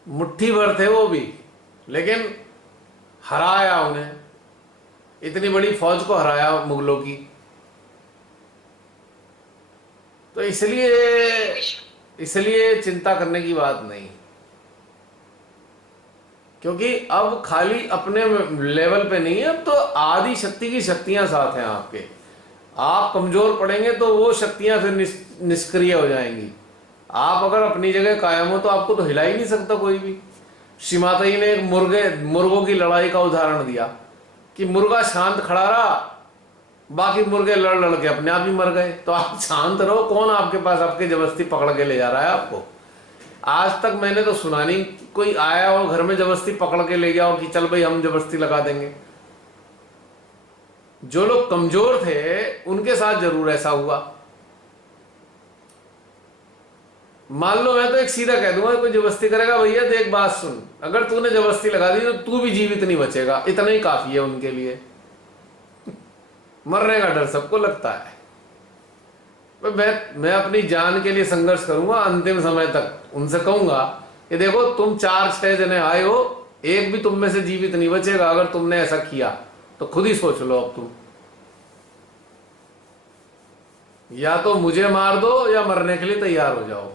मुट्ठी भर थे वो भी, लेकिन हराया उन्हें, इतनी बड़ी फौज को हराया मुगलों की। तो इसलिए चिंता करने की बात नहीं, क्योंकि अब खाली अपने लेवल पे नहीं है, अब तो आदि शक्ति की शक्तियां साथ हैं आपके। आप कमजोर पड़ेंगे तो वो शक्तियां फिर निष्क्रिय हो जाएंगी। आप अगर अपनी जगह कायम हो तो आपको तो हिला ही नहीं सकता कोई भी। श्री माता जी ने एक मुर्गों की लड़ाई का उदाहरण दिया कि मुर्गा शांत खड़ा रहा, बाकी मुर्गे लड़ लड़ के अपने आप ही मर गए। तो आप शांत रहो, कौन आपके पास आपके जबरदस्ती पकड़ के ले जा रहा है आपको। आज तक मैंने तो सुना नहीं कोई आया और घर में जबरदस्ती पकड़ के ले गया हो कि चल भाई हम जबरदस्ती लगा देंगे। जो लोग कमजोर थे उनके साथ जरूर ऐसा हुआ। मान लो मैं तो एक सीधा कह दूंगा, कोई जबरदस्ती करेगा, भैया देख बात सुन, अगर तूने जबरदस्ती लगा दी तो तू भी जीवित नहीं बचेगा, इतना ही काफी है उनके लिए। मरने का डर सबको लगता है। मैं अपनी जान के लिए संघर्ष करूंगा अंतिम समय तक। उनसे कहूंगा कि देखो तुम 4-6 जने आए हो, एक भी तुम में से जीवित नहीं बचेगा अगर तुमने ऐसा किया, तो खुद ही सोच लो अब तुम, या तो मुझे मार दो या मरने के लिए तैयार हो जाओ।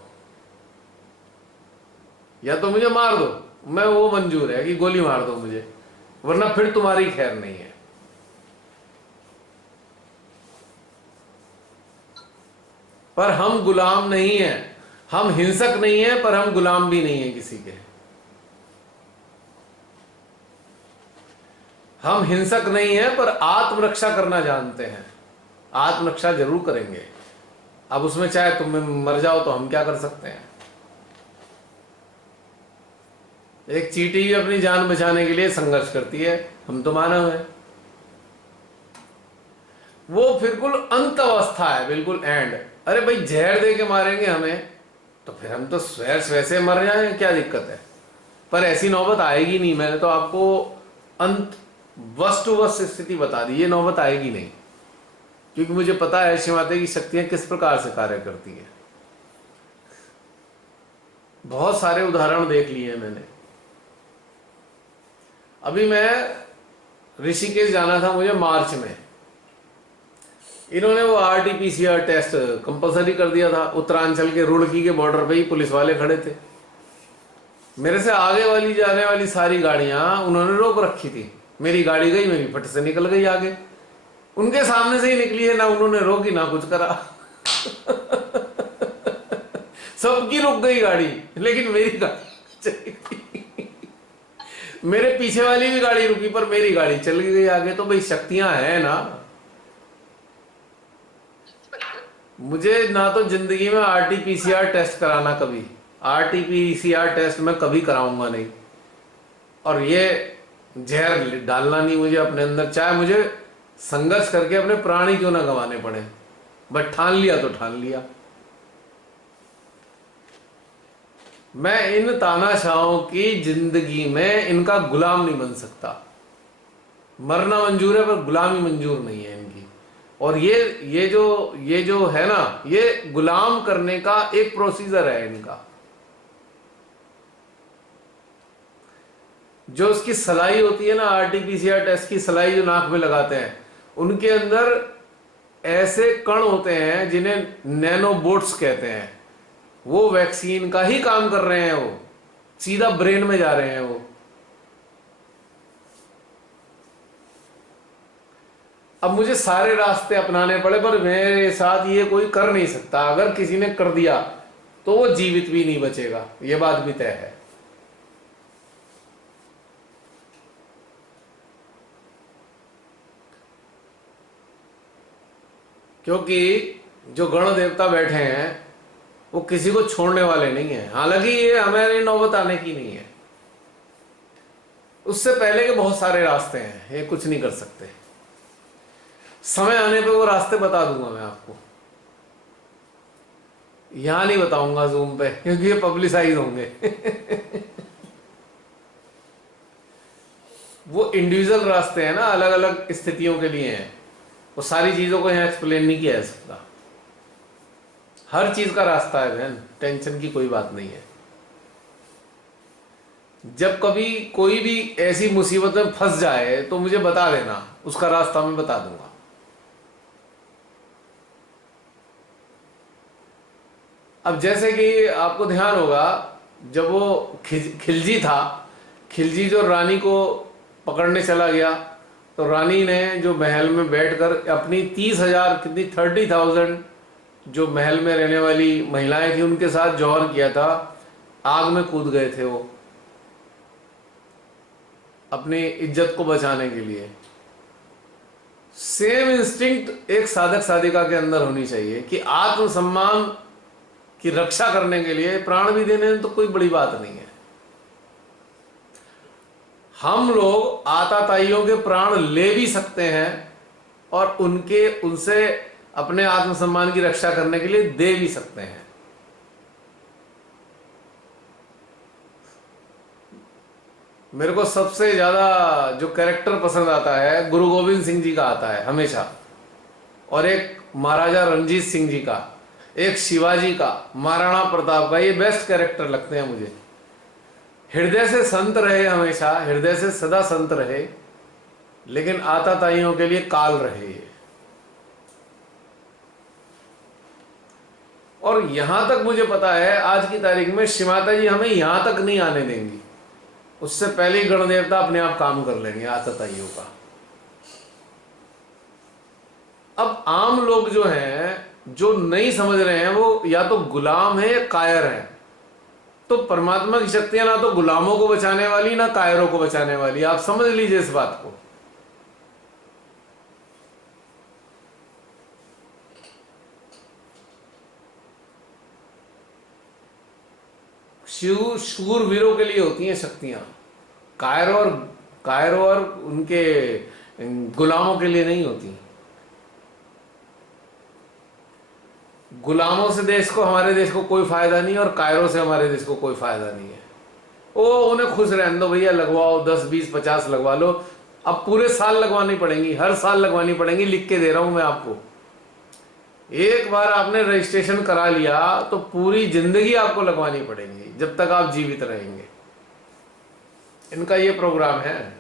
या तो मुझे मार दो, मैं वो मंजूर है कि गोली मार दो मुझे, वरना फिर तुम्हारी खैर नहीं है। पर हम गुलाम नहीं हैं, हम हिंसक नहीं हैं, पर हम गुलाम भी नहीं हैं किसी के। हम हिंसक नहीं हैं पर आत्मरक्षा करना जानते हैं, आत्मरक्षा जरूर करेंगे। अब उसमें चाहे तुम मर जाओ तो हम क्या कर सकते हैं। एक चींटी भी अपनी जान बचाने के लिए संघर्ष करती है, हम तो मानव हैं। वो बिल्कुल अंत अवस्था है, बिल्कुल एंड। अरे भाई जहर दे के मारेंगे हमें तो फिर हम तो वैसे मर जाएं, क्या दिक्कत है। पर ऐसी नौबत आएगी नहीं। मैंने तो आपको अंत वस्तुवस्त स्थिति बता दी, ये नौबत आएगी नहीं, क्योंकि मुझे पता है श्री माता की शक्तियां किस प्रकार से कार्य करती है। बहुत सारे उदाहरण देख लिए हैं मैंने। अभी मैं ऋषिकेश जाना था मुझे मार्च में, इन्होंने वो RT-PCR टेस्ट कंपलसरी कर दिया था। उत्तरांचल के रुड़की के बॉर्डर पे ही पुलिस वाले खड़े थे, मेरे से आगे वाली जाने वाली सारी गाड़ियां उन्होंने रोक रखी थी। मेरी गाड़ी गई, मेरी फट से निकल गई आगे, उनके सामने से ही निकली है, ना उन्होंने रोकी ना कुछ करा। सबकी रुक गई गाड़ी, लेकिन मेरी गाड़ी चली गई। मेरे पीछे वाली भी गाड़ी रुकी पर मेरी गाड़ी चल गई आगे। तो भाई शक्तियां हैं ना। मुझे ना तो जिंदगी में RT-PCR टेस्ट कराना, कभी RT-PCR टेस्ट मैं कभी कराऊंगा नहीं। और ये जहर डालना नहीं मुझे अपने अंदर, चाहे मुझे संघर्ष करके अपने प्राण ही क्यों ना गंवाने पड़े। बट ठान लिया तो ठान लिया। मैं इन तानाशाहों की जिंदगी में इनका गुलाम नहीं बन सकता। मरना मंजूर है पर गुलामी मंजूर नहीं है इनकी। और ये जो है ना, ये गुलाम करने का एक प्रोसीजर है इनका। जो उसकी सलाई होती है ना, आरटीपीसीआर टेस्ट की सलाई जो नाक में लगाते हैं, उनके अंदर ऐसे कण होते हैं जिन्हें नैनोबोट्स कहते हैं। वो वैक्सीन का ही काम कर रहे हैं, वो सीधा ब्रेन में जा रहे हैं वो। अब मुझे सारे रास्ते अपनाने पड़े, पर मेरे साथ ये कोई कर नहीं सकता। अगर किसी ने कर दिया तो वो जीवित भी नहीं बचेगा, ये बात भी तय है। क्योंकि जो गण देवता बैठे हैं वो किसी को छोड़ने वाले नहीं है। हालांकि ये हमारी नौबत आने की नहीं है, उससे पहले के बहुत सारे रास्ते हैं, ये कुछ नहीं कर सकते। समय आने पे वो रास्ते बता दूंगा मैं आपको, यहां नहीं बताऊंगा जूम पे, क्योंकि ये पब्लिसाइज होंगे। वो इंडिविजुअल रास्ते हैं ना, अलग अलग स्थितियों के लिए हैं। वो सारी चीजों को यहां एक्सप्लेन नहीं किया जा सकता। हर चीज का रास्ता है बहन, टेंशन की कोई बात नहीं है। जब कभी कोई भी ऐसी मुसीबत में फंस जाए तो मुझे बता देना, उसका रास्ता मैं बता दूंगा। अब जैसे कि आपको ध्यान होगा, जब वो खिलजी था, खिलजी जो रानी को पकड़ने चला गया, तो रानी ने जो महल में बैठकर अपनी 30,000 कितनी 30,000 जो महल में रहने वाली महिलाएं थी उनके साथ जौहर किया था। आग में कूद गए थे वो अपनी इज्जत को बचाने के लिए। सेम इंस्टिंक्ट एक साधक साधिका के अंदर होनी चाहिए कि आत्मसम्मान की रक्षा करने के लिए प्राण भी देने में तो कोई बड़ी बात नहीं है। हम लोग आताताइयों के प्राण ले भी सकते हैं और उनसे अपने आत्मसम्मान की रक्षा करने के लिए दे भी सकते हैं। मेरे को सबसे ज्यादा जो कैरेक्टर पसंद आता है गुरु गोविंद सिंह जी का आता है हमेशा, और एक महाराजा रणजीत सिंह जी का, एक शिवाजी का, महाराणा प्रताप का। ये बेस्ट कैरेक्टर लगते हैं मुझे। हृदय से संत रहे, हमेशा हृदय से सदा संत रहे, लेकिन आताताइयों के लिए काल रहे ये। और यहां तक मुझे पता है आज की तारीख में श्रीमाता जी हमें यहां तक नहीं आने देंगी, उससे पहले ही गणदेवता अपने आप काम कर लेंगे आताताइयों का। अब आम लोग जो हैं, जो नहीं समझ रहे हैं, वो या तो गुलाम है या कायर है। तो परमात्मा की शक्तियां ना तो गुलामों को बचाने वाली, ना कायरों को बचाने वाली। आप समझ लीजिए इस बात को। शूरवीरों के लिए होती हैं शक्तियां, कायरों और उनके गुलामों के लिए नहीं होती। गुलामों से देश को, हमारे देश को कोई फायदा नहीं, और कायरों से हमारे देश को कोई फायदा नहीं है। ओ उन्हें खुश रहने दो भैया, लगवाओ 10, 20, 50 लगवा लो। अब पूरे साल लगवानी पड़ेंगी, हर साल लगवानी पड़ेंगी, लिख के दे रहा हूं मैं आपको। एक बार आपने रजिस्ट्रेशन करा लिया तो पूरी जिंदगी आपको लगवानी पड़ेगी जब तक आप जीवित रहेंगे। इनका ये प्रोग्राम है,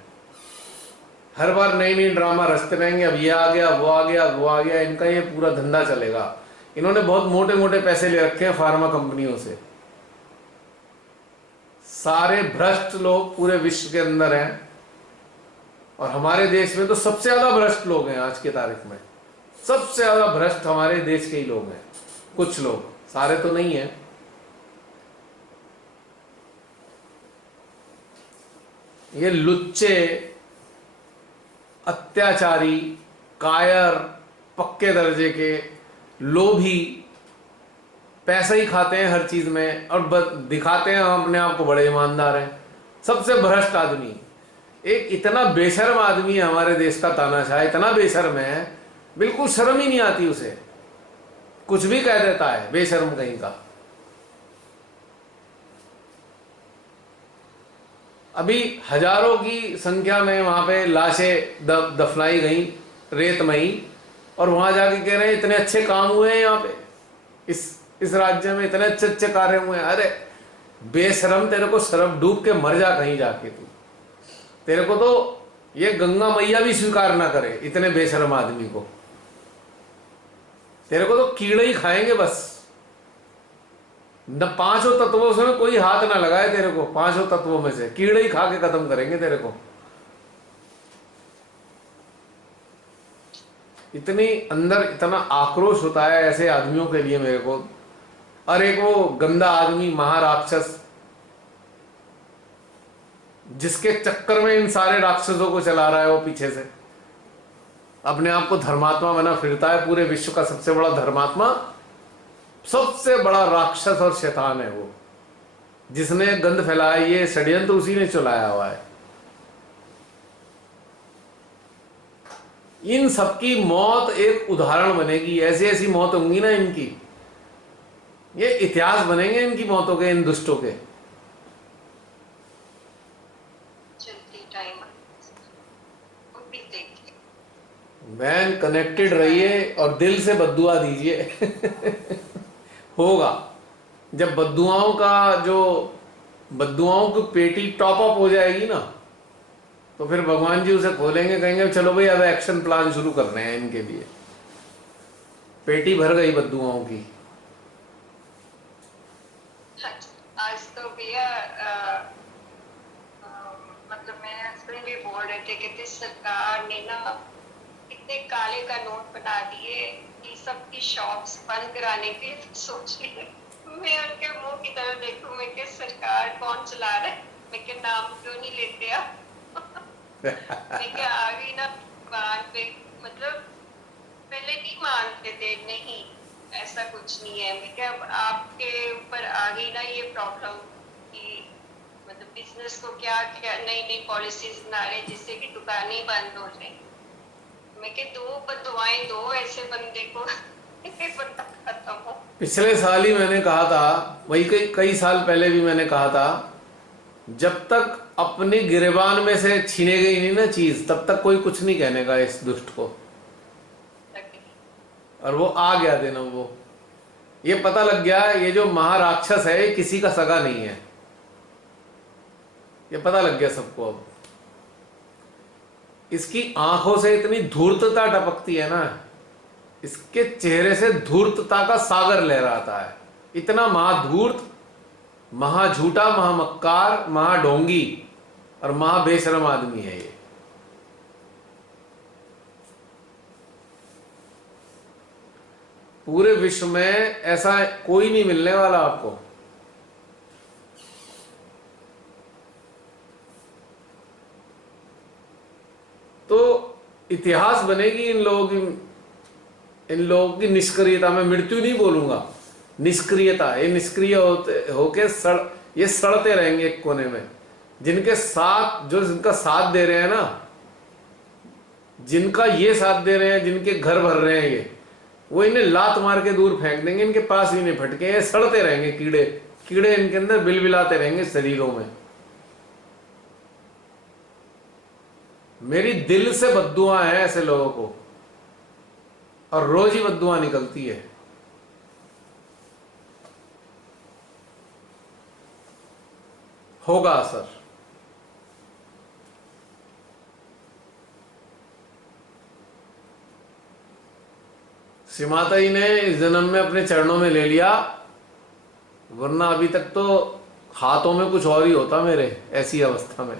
हर बार नई नई ड्रामा रचते रहेंगे। अब ये आ गया, वो आ गया, वो आ गया, इनका ये पूरा धंधा चलेगा। इन्होंने बहुत मोटे मोटे पैसे ले रखे हैं फार्मा कंपनियों से। सारे भ्रष्ट लोग पूरे विश्व के अंदर हैं, और हमारे देश में तो सबसे ज्यादा भ्रष्ट लोग हैं आज की तारीख में। सबसे ज्यादा भ्रष्ट हमारे देश के ही लोग हैं, कुछ लोग, सारे तो नहीं है। ये लुच्चे, अत्याचारी, कायर, पक्के दर्जे के लोभी, पैसा ही खाते हैं हर चीज में, और दिखाते हैं हम अपने आप को बड़े ईमानदार हैं। सबसे भ्रष्ट आदमी, एक इतना बेशर्म आदमी है हमारे देश का तानाशाह, इतना बेशर्म है, बिल्कुल शर्म ही नहीं आती उसे, कुछ भी कह देता है, बेशर्म कहीं का। अभी हजारों की संख्या में वहां पे लाशें दफनाई गई रेतमयी, और वहां जाके कह रहे हैं इतने अच्छे काम हुए हैं यहाँ पे, इस राज्य में इतने अच्छे अच्छे कार्य हुए हैं। अरे बेशरम, तेरे को शर्म, डूब के मर जा कहीं जाके तू। तेरे को तो ये गंगा मैया भी स्वीकार ना करे, इतने बेशरम आदमी को। तेरे को तो कीड़े ही खाएंगे बस। न पांचों तत्वों से कोई हाथ ना लगाए तेरे को, पांचों तत्वों में से कीड़े ही खा के खत्म करेंगे तेरे को। इतनी अंदर इतना आक्रोश होता है ऐसे आदमियों के लिए मेरे को। और एक वो गंदा आदमी महाराक्षस, जिसके चक्कर में इन सारे राक्षसों को चला रहा है, वो पीछे से अपने आप को धर्मात्मा बना फिरता है। पूरे विश्व का सबसे बड़ा धर्मात्मा, सबसे बड़ा राक्षस और शैतान है वो। जिसने गंध फैलाया, ये षड्यंत्र उसी ने चलाया हुआ है। इन सबकी मौत एक उदाहरण बनेगी। ऐसी ऐसी मौत होंगी ना इनकी, ये इतिहास बनेंगे इनकी मौतों के, इन दुष्टों के। मैन कनेक्टेड रहिए और दिल से बद्दुआ दीजिए। होगा। जब बद्दुआओं का जो बद्दुआओं की पेटी टॉप अप हो जाएगी ना, तो फिर भगवान जी उसे खोलेंगे, कहेंगे चलो भाई अब एक्शन प्लान शुरू कर रहे हैं इनके लिए। पेटी भर गई बद्दुआओं की। आज तो भैया मतलब मेरे हस्बैंड भी बोल रहे थे कि सरकार ने ना इतने काले कानून बना दिए कि सबकी शॉप्स बंद कराने के सोच रही है। मैं उनके मुंह की तरफ देखूं, मैं क्या सरकार कौन चला रहा है, मैं क्या नाम क्यों नहीं लेते आप। मैं क्या आ गई ना बात पे, मतलब पहले नहीं मानते थे, नहीं ऐसा कुछ नहीं है। मैं क्या अब आपके ऊपर आ गई ना ये प्रॉब्लम कि मतलब बिजनेस को क्या क्या नई नई पॉलिसीज बना रहे जिससे कि दुकानें बंद हो जाए। मैं क्या दो बदुआएं दो ऐसे बंदे को बंदा खत्म हो। पिछले साल ही मैंने कहा था, वही कई साल पहले भी मैंने कहा था, जब तक अपनी गिरेबान में से छीने गई नहीं ना चीज, तब तक कोई कुछ नहीं कहने का इस दुष्ट को। और वो आ गया दिन, वो ये पता लग गया ये जो महाराक्षस है ये किसी का सगा नहीं है, ये पता लग गया सबको। अब इसकी आंखों से इतनी धूर्तता टपकती है ना, इसके चेहरे से धूर्तता का सागर लहराता है। इतना महाधूर्त, महाझूठा, महामक्कार, महाढोंगी और महाबेशरम आदमी है ये। पूरे विश्व में ऐसा कोई नहीं मिलने वाला आपको। तो इतिहास बनेगी इन लोगों की निष्क्रियता में। मृत्यु नहीं बोलूंगा, निष्क्रियता। ये निष्क्रिय होके ये सड़ते रहेंगे एक कोने में। जिनके साथ, जो जिनका साथ दे रहे हैं ना, जिनका ये साथ दे रहे हैं, जिनके घर भर रहे हैं ये, वो इन्हें लात मार के दूर फेंक देंगे, इनके पास ही नहीं फटके। ये सड़ते रहेंगे, कीड़े कीड़े इनके अंदर बिलबिलाते रहेंगे शरीरों में। मेरी दिल से बद्दुआ है ऐसे लोगों को, और रोज ही बद्दुआ निकलती है। होगा असर। श्री माता जी ने इस जन्म में अपने चरणों में ले लिया, वरना अभी तक तो हाथों में कुछ और ही होता मेरे, ऐसी अवस्था में।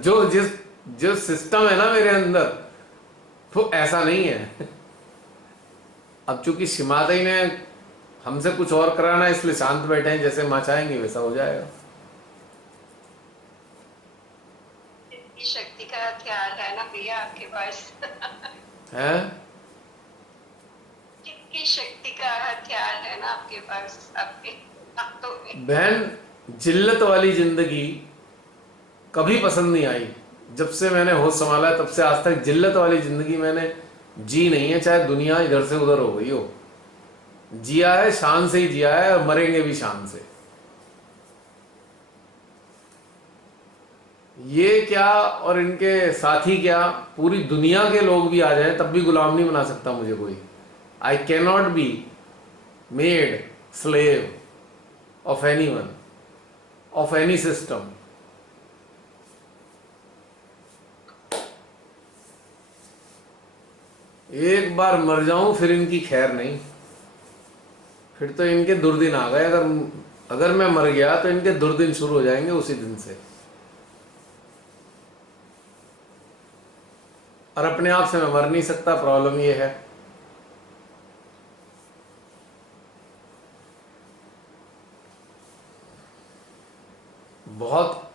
जो सिस्टम है ना मेरे अंदर, वो ऐसा नहीं है। अब चूंकि श्री माता जी ने हमसे कुछ और कराना, इसलिए शांत बैठे हैं। जैसे माँ चाहेंगे वैसा हो जाएगा। शक्ति का हथियार है ना भैया आपके पास। है कितनी शक्ति का हथियार है ना आपके पास, आपके हाथों में। बहन, जिल्लत वाली जिंदगी कभी पसंद नहीं आई। जब से मैंने होश संभाला है तब से आज तक जिल्लत वाली जिंदगी मैंने जी नहीं है। चाहे दुनिया इधर से उधर हो गई हो, जिया है शान से ही जिया है, और मरेंगे भी शान से। ये क्या और इनके साथी क्या, पूरी दुनिया के लोग भी आ जाएं तब भी गुलाम नहीं बना सकता मुझे कोई। I can not be made slave of any one, of any system. एक बार मर जाऊं फिर इनकी खैर नहीं, फिर तो इनके दुर्दिन आ गए। अगर मैं मर गया तो इनके दुर्दिन शुरू हो जाएंगे उसी दिन से। और अपने आप से मैं मर नहीं सकता, प्रॉब्लम ये है। बहुत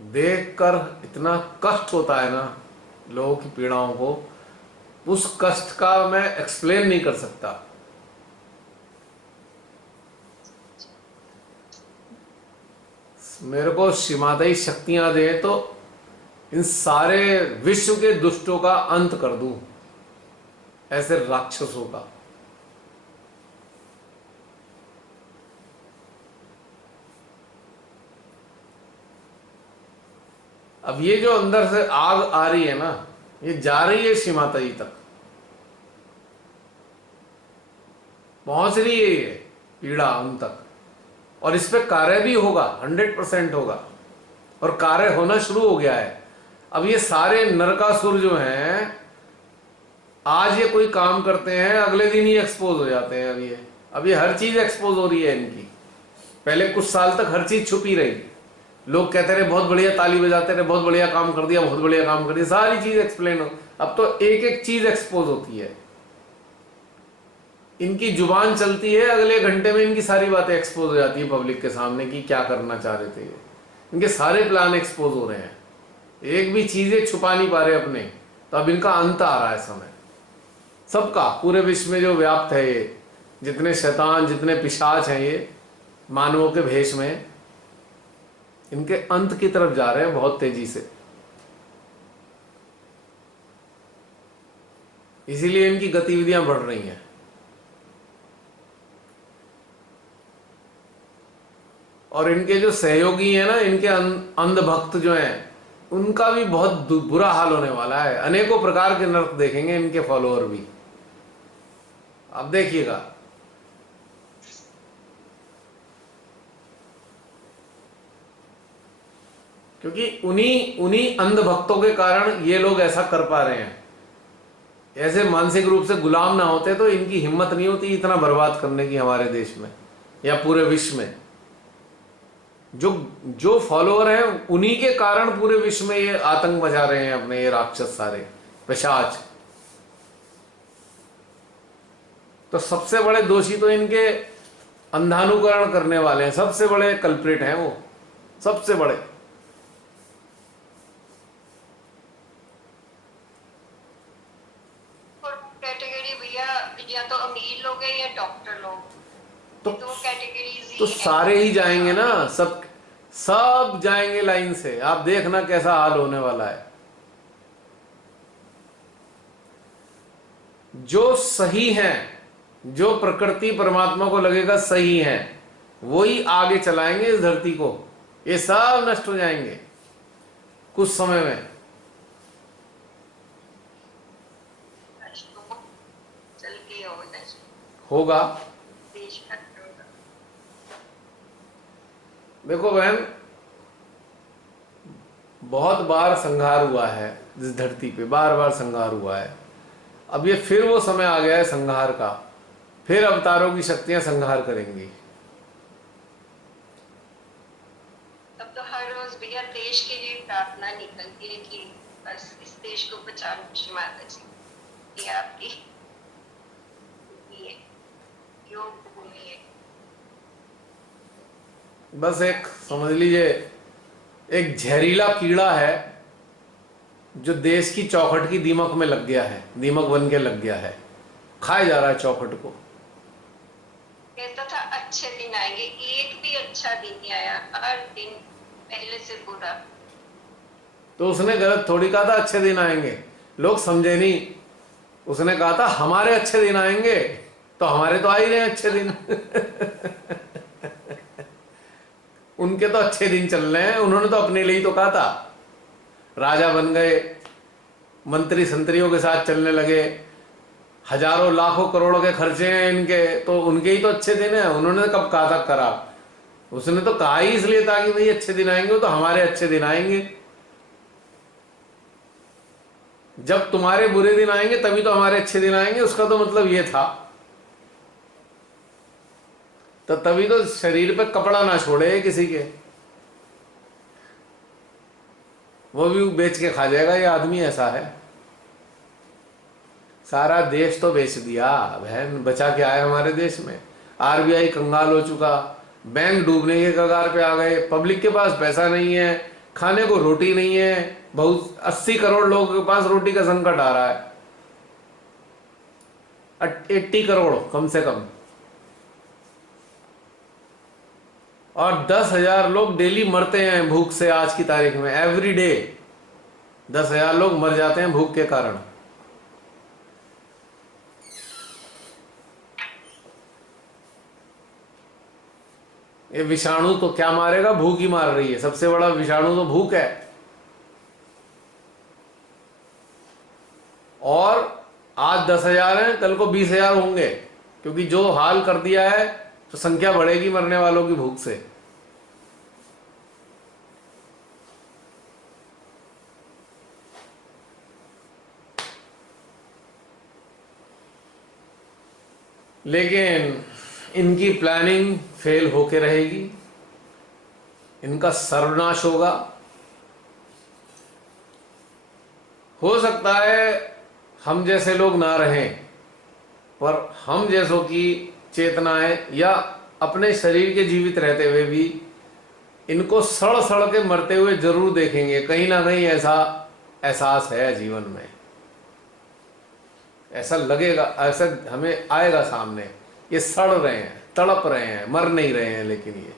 देखकर इतना कष्ट होता है ना लोगों की पीड़ाओं को, उस कष्ट का मैं एक्सप्लेन नहीं कर सकता। मेरे को शिमादाई शक्तियां दे तो इन सारे विश्व के दुष्टों का अंत कर दूं, ऐसे राक्षसों का। अब ये जो अंदर से आग आ रही है ना, ये जा रही है शिमाताई तक, पहुंच रही है ये पीड़ा उन तक, और इस पे कार्य भी होगा, 100% होगा, और कार्य होना शुरू हो गया है। अब ये सारे नरकासुर जो हैं, आज ये कोई काम करते हैं अगले दिन ही एक्सपोज हो जाते हैं। अब ये हर चीज एक्सपोज हो रही है इनकी। पहले कुछ साल तक हर चीज छुपी रही, लोग कहते रहे बहुत बढ़िया, ताली बजाते रहे बहुत बढ़िया काम कर दिया, बहुत बढ़िया काम कर दिया, सारी चीज एक्सप्लेन हो। अब तो एक एक चीज एक्सपोज होती है। इनकी जुबान चलती है, अगले घंटे में इनकी सारी बातें एक्सपोज हो जाती है पब्लिक के सामने कि क्या करना चाह रहे थे ये। इनके सारे प्लान एक्सपोज हो रहे हैं, एक भी चीजें छुपा नहीं पा रहे अपने। तो अब इनका अंत आ रहा है समय सबका, पूरे विश्व में जो व्याप्त है ये, जितने शैतान जितने पिशाच हैं ये मानवों के भेष में, इनके अंत की तरफ जा रहे हैं बहुत तेजी से। इसीलिए इनकी गतिविधियां बढ़ रही हैं। और इनके जो सहयोगी हैं ना, इनके अंधभक्त जो हैं, उनका भी बहुत बुरा हाल होने वाला है। अनेकों प्रकार के नर्क देखेंगे इनके फॉलोअर भी, आप देखिएगा। क्योंकि उन्हीं अंधभक्तों के कारण ये लोग ऐसा कर पा रहे हैं। ऐसे मानसिक रूप से गुलाम ना होते तो इनकी हिम्मत नहीं होती इतना बर्बाद करने की हमारे देश में या पूरे विश्व में। जो फॉलोअर हैं उन्हीं के कारण पूरे विश्व में ये आतंक मचा रहे हैं अपने, ये राक्षस सारे पिशाच। तो सबसे बड़े दोषी तो इनके अंधानुकरण करने वाले हैं, सबसे बड़े कल्प्रिट हैं वो, सबसे बड़े। कैटेगरी भैया, या तो अमीर लोग हैं या डॉक्टर लोग, तो दो कैटेगरीज तो सारे ही जाएंगे ना, सब जाएंगे लाइन से। आप देखना कैसा हाल होने वाला है। जो सही हैं, जो प्रकृति परमात्मा को लगेगा सही है, वही आगे चलाएंगे इस धरती को। ये सब नष्ट हो जाएंगे कुछ समय में। चल के होगा। देश का होगा। देखो बहन, बहुत बार संहार हुआ है इस धरती पे, बार बार संहार हुआ है। अब ये फिर वो समय आ गया है संहार का, फिर अवतारों की शक्तियां संहार करेंगी। तब तो हर रोज भैया देश के लिए प्रार्थना निकलती है कि बस इस देश को बचा लो श्री माता जी, ये आपकी योग भूमि है। बस एक समझ लीजिए, एक जहरीला कीड़ा है जो देश की चौखट की दीमक में लग गया है, दीमक बन के लग गया है, खाए जा रहा है चौखट को। कहता था अच्छे दिन आएंगे, एक भी अच्छा दिन नहीं आया, हर दिन पहले से बुरा। तो उसने गलत थोड़ी कहा था अच्छे दिन आएंगे, लोग समझे नहीं। उसने कहा था हमारे अच्छे दिन आएंगे, तो हमारे तो आ ही रहे हैं अच्छे दिन। उनके तो अच्छे दिन चल रहे हैं, उन्होंने तो अपने लिए ही तो कहा था। राजा बन गए, मंत्री संतरियों के साथ चलने लगे, हजारों लाखों करोड़ों के खर्चे हैं इनके, तो उनके ही तो अच्छे दिन हैं। उन्होंने कब कहा था खराब? उसने तो कहा ही इसलिए था कि भाई अच्छे दिन आएंगे, तो हमारे अच्छे दिन आएंगे। जब तुम्हारे बुरे दिन आएंगे तभी तो हमारे अच्छे दिन आएंगे, उसका तो मतलब ये था। तो तभी तो शरीर पे कपड़ा ना छोड़े किसी के, वो भी बेच के खा जाएगा, ये आदमी ऐसा है। सारा देश तो बेच दिया बहन, बचा के आया हमारे देश में। आरबीआई कंगाल हो चुका, बैंक डूबने के कगार पे आ गए, पब्लिक के पास पैसा नहीं है, खाने को रोटी नहीं है, बहुत 80 करोड़ लोगों के पास रोटी का संकट आ रहा है। 80 करोड़ कम से कम, और 10,000 लोग डेली मरते हैं भूख से। आज की तारीख में एवरी डे 10,000 लोग मर जाते हैं भूख के कारण। ये विषाणु तो क्या मारेगा, भूख ही मार रही है। सबसे बड़ा विषाणु तो भूख है। और आज 10,000 हैं, कल को 20,000 होंगे, क्योंकि जो हाल कर दिया है तो संख्या बढ़ेगी मरने वालों की भूख से। लेकिन इनकी प्लानिंग फेल होके रहेगी, इनका सर्वनाश होगा। हो सकता है हम जैसे लोग ना रहें, पर हम जैसों की चेतनाएं या अपने शरीर के जीवित रहते हुए भी इनको सड़ सड़ के मरते हुए जरूर देखेंगे। कहीं ना कहीं ऐसा एहसास है जीवन में, ऐसा लगेगा, ऐसा हमें आएगा सामने। ये सड़ रहे हैं, तड़प रहे हैं, मर नहीं रहे हैं, लेकिन ये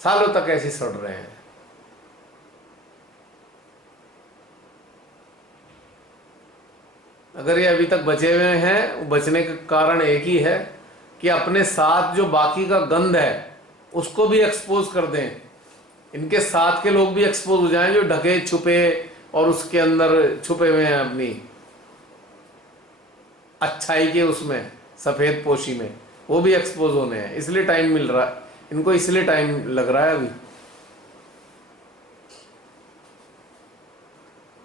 सालों तक ऐसे सड़ रहे हैं। अगर ये अभी तक बचे हुए हैं, बचने का कारण एक ही है कि अपने साथ जो बाकी का गंध है उसको भी एक्सपोज कर दें। इनके साथ के लोग भी एक्सपोज हो जाएं, जो ढके छुपे और उसके अंदर छुपे हुए हैं अपनी अच्छाई के उसमें सफेद पोशी में, वो भी एक्सपोज होने हैं। इसलिए टाइम मिल रहा है इनको, इसलिए टाइम लग रहा है अभी।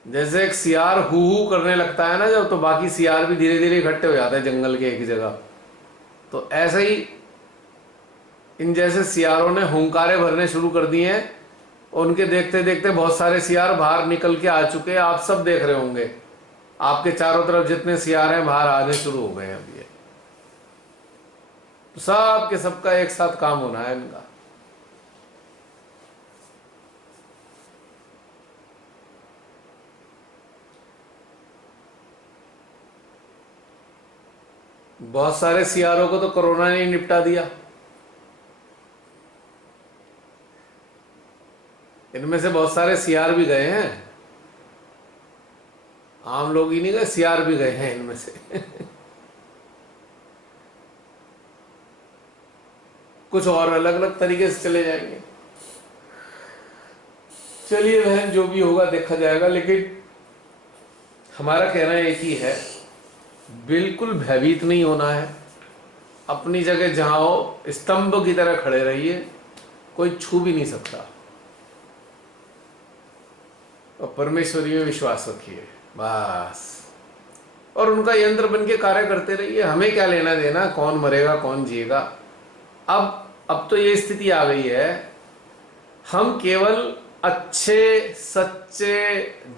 जैसे एक सियार हू हू करने लगता है ना जब, तो बाकी सियार भी धीरे धीरे इकट्ठे हो जाते हैं जंगल के एक जगह। तो ऐसे ही इन जैसे सियारों ने हुंकारे भरने शुरू कर दिए हैं, उनके देखते देखते बहुत सारे सियार बाहर निकल के आ चुके हैं। आप सब देख रहे होंगे, आपके चारों तरफ जितने सियार हैं बाहर आने शुरू हो गए हैं अभी। तो सब के सबका एक साथ काम होना है इनका। बहुत सारे सियारों को तो कोरोना ने निपटा दिया। इनमें से बहुत सारे सियार भी गए हैं, आम लोग ही नहीं गए, सियार भी गए हैं इनमें से। कुछ और अलग अलग तरीके से चले जाएंगे। चलिए बहन, जो भी होगा देखा जाएगा। लेकिन हमारा कहना एक ही है, बिल्कुल भयभीत नहीं होना है। अपनी जगह जहां हो स्तंभ की तरह खड़े रहिए, कोई छू भी नहीं सकता। और परमेश्वरी में विश्वास रखिए बस, और उनका यंत्र बन के कार्य करते रहिए। हमें क्या लेना देना कौन मरेगा कौन जिएगा। अब तो ये स्थिति आ गई है, हम केवल अच्छे सच्चे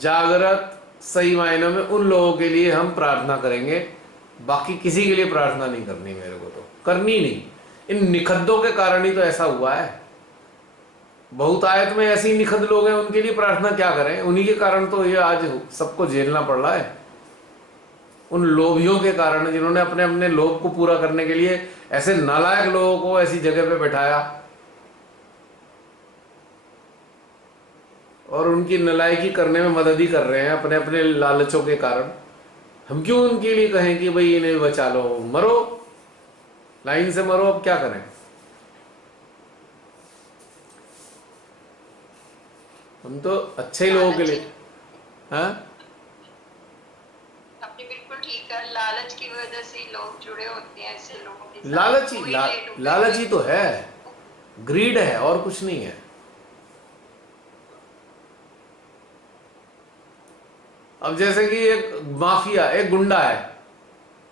जागृत सही मायनों में उन लोगों के लिए हम प्रार्थना करेंगे। बाकी किसी के लिए प्रार्थना नहीं करनी, मेरे को तो करनी नहीं। इन निखद्दों के कारण ही तो ऐसा हुआ है। बहुतायत में ऐसे ही निखद्द लोग हैं, उनके लिए प्रार्थना क्या करें। उन्हीं के कारण तो ये आज सबको झेलना पड़ रहा है। उन लोभियों के कारण, जिन्होंने अपने अपने लोभ को पूरा करने के लिए ऐसे नालायक लोगों को ऐसी जगह पे बैठाया, और उनकी नालायकी करने में मदद ही कर रहे हैं अपने अपने लालचों के कारण। हम क्यों उनके लिए कहें कि भाई इन्हें बचा लो, मरो, लाइन से मरो। अब क्या करें। हम तो अच्छे ही लोगों के लिए, हैं? आपने बिल्कुल ठीक है, लालच की वजह से ही लोग जुड़े होते हैं ऐसे लोगों के साथ। लालची तो है, ग्रीड है और कुछ नहीं है। अब जैसे कि एक माफिया, एक गुंडा है,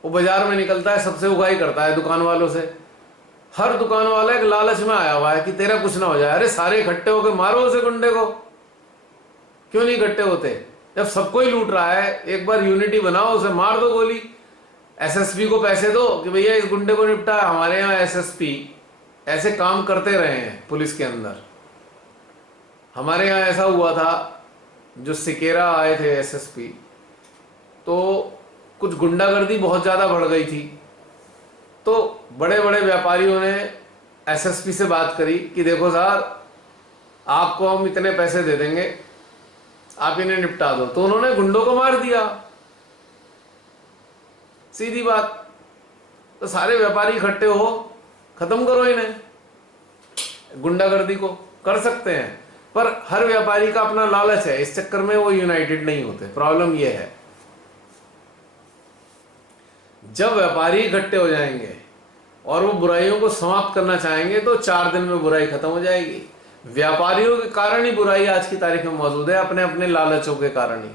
वो बाजार में निकलता है, सबसे उगाई करता है दुकान वालों से। हर दुकान वाला एक लालच में आया हुआ है कि तेरा कुछ ना हो जाए। अरे सारे इकट्ठे होकर मारो उसे गुंडे को, क्यों नहीं इकट्ठे होते? जब सबको ही लूट रहा है, एक बार यूनिटी बनाओ, उसे मार दो गोली। एसएसपी को पैसे दो कि भैया इस गुंडे को निपटा। हमारे यहाँ एसएसपी ऐसे काम करते रहे हैं पुलिस के अंदर। हमारे यहाँ ऐसा हुआ था, जो सिकेरा आए थे एसएसपी, तो कुछ गुंडागर्दी बहुत ज़्यादा बढ़ गई थी। तो बड़े बड़े व्यापारियों ने एसएसपी से बात करी कि देखो सर, आपको हम इतने पैसे दे देंगे, आप इन्हें निपटा दो। तो उन्होंने गुंडों को मार दिया, सीधी बात। तो सारे व्यापारी इकट्ठे हो, खत्म करो इन्हें, गुंडागर्दी को कर सकते हैं। पर हर व्यापारी का अपना लालच है, इस चक्कर में वो यूनाइटेड नहीं होते। प्रॉब्लम ये है, जब व्यापारी इकट्ठे हो जाएंगे और वो बुराइयों को समाप्त करना चाहेंगे तो 4 दिन में बुराई खत्म हो जाएगी। व्यापारियों के कारण ही बुराई आज की तारीख में मौजूद है, अपने अपने लालचों के कारण ही।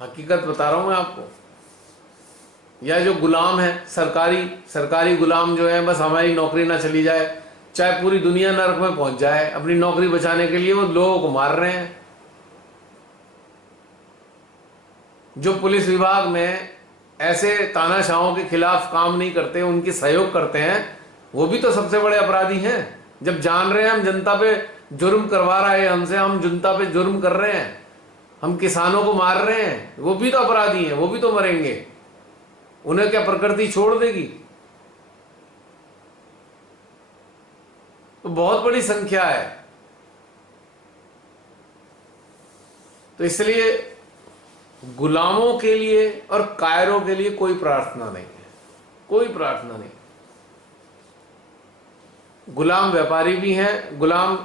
हकीकत बता रहा हूं मैं आपको। या जो गुलाम है, सरकारी गुलाम जो है, बस हमारी नौकरी ना चली जाए, चाहे पूरी दुनिया नरक में पहुंच जाए, अपनी नौकरी बचाने के लिए वो लोगों को मार रहे हैं। जो पुलिस विभाग में ऐसे तानाशाहों के खिलाफ काम नहीं करते, उनकी सहयोग करते हैं, वो भी तो सबसे बड़े अपराधी हैं। जब जान रहे हैं हम जनता पे जुर्म करवा रहा है हमसे, हम जनता पे जुर्म कर रहे हैं, हम किसानों को मार रहे हैं, वो भी तो अपराधी हैं, वो भी तो मरेंगे। उन्हें क्या प्रकृति छोड़ देगी? तो बहुत बड़ी संख्या है। तो इसलिए गुलामों के लिए और कायरों के लिए कोई प्रार्थना नहीं है, कोई प्रार्थना नहीं। गुलाम व्यापारी भी हैं, गुलाम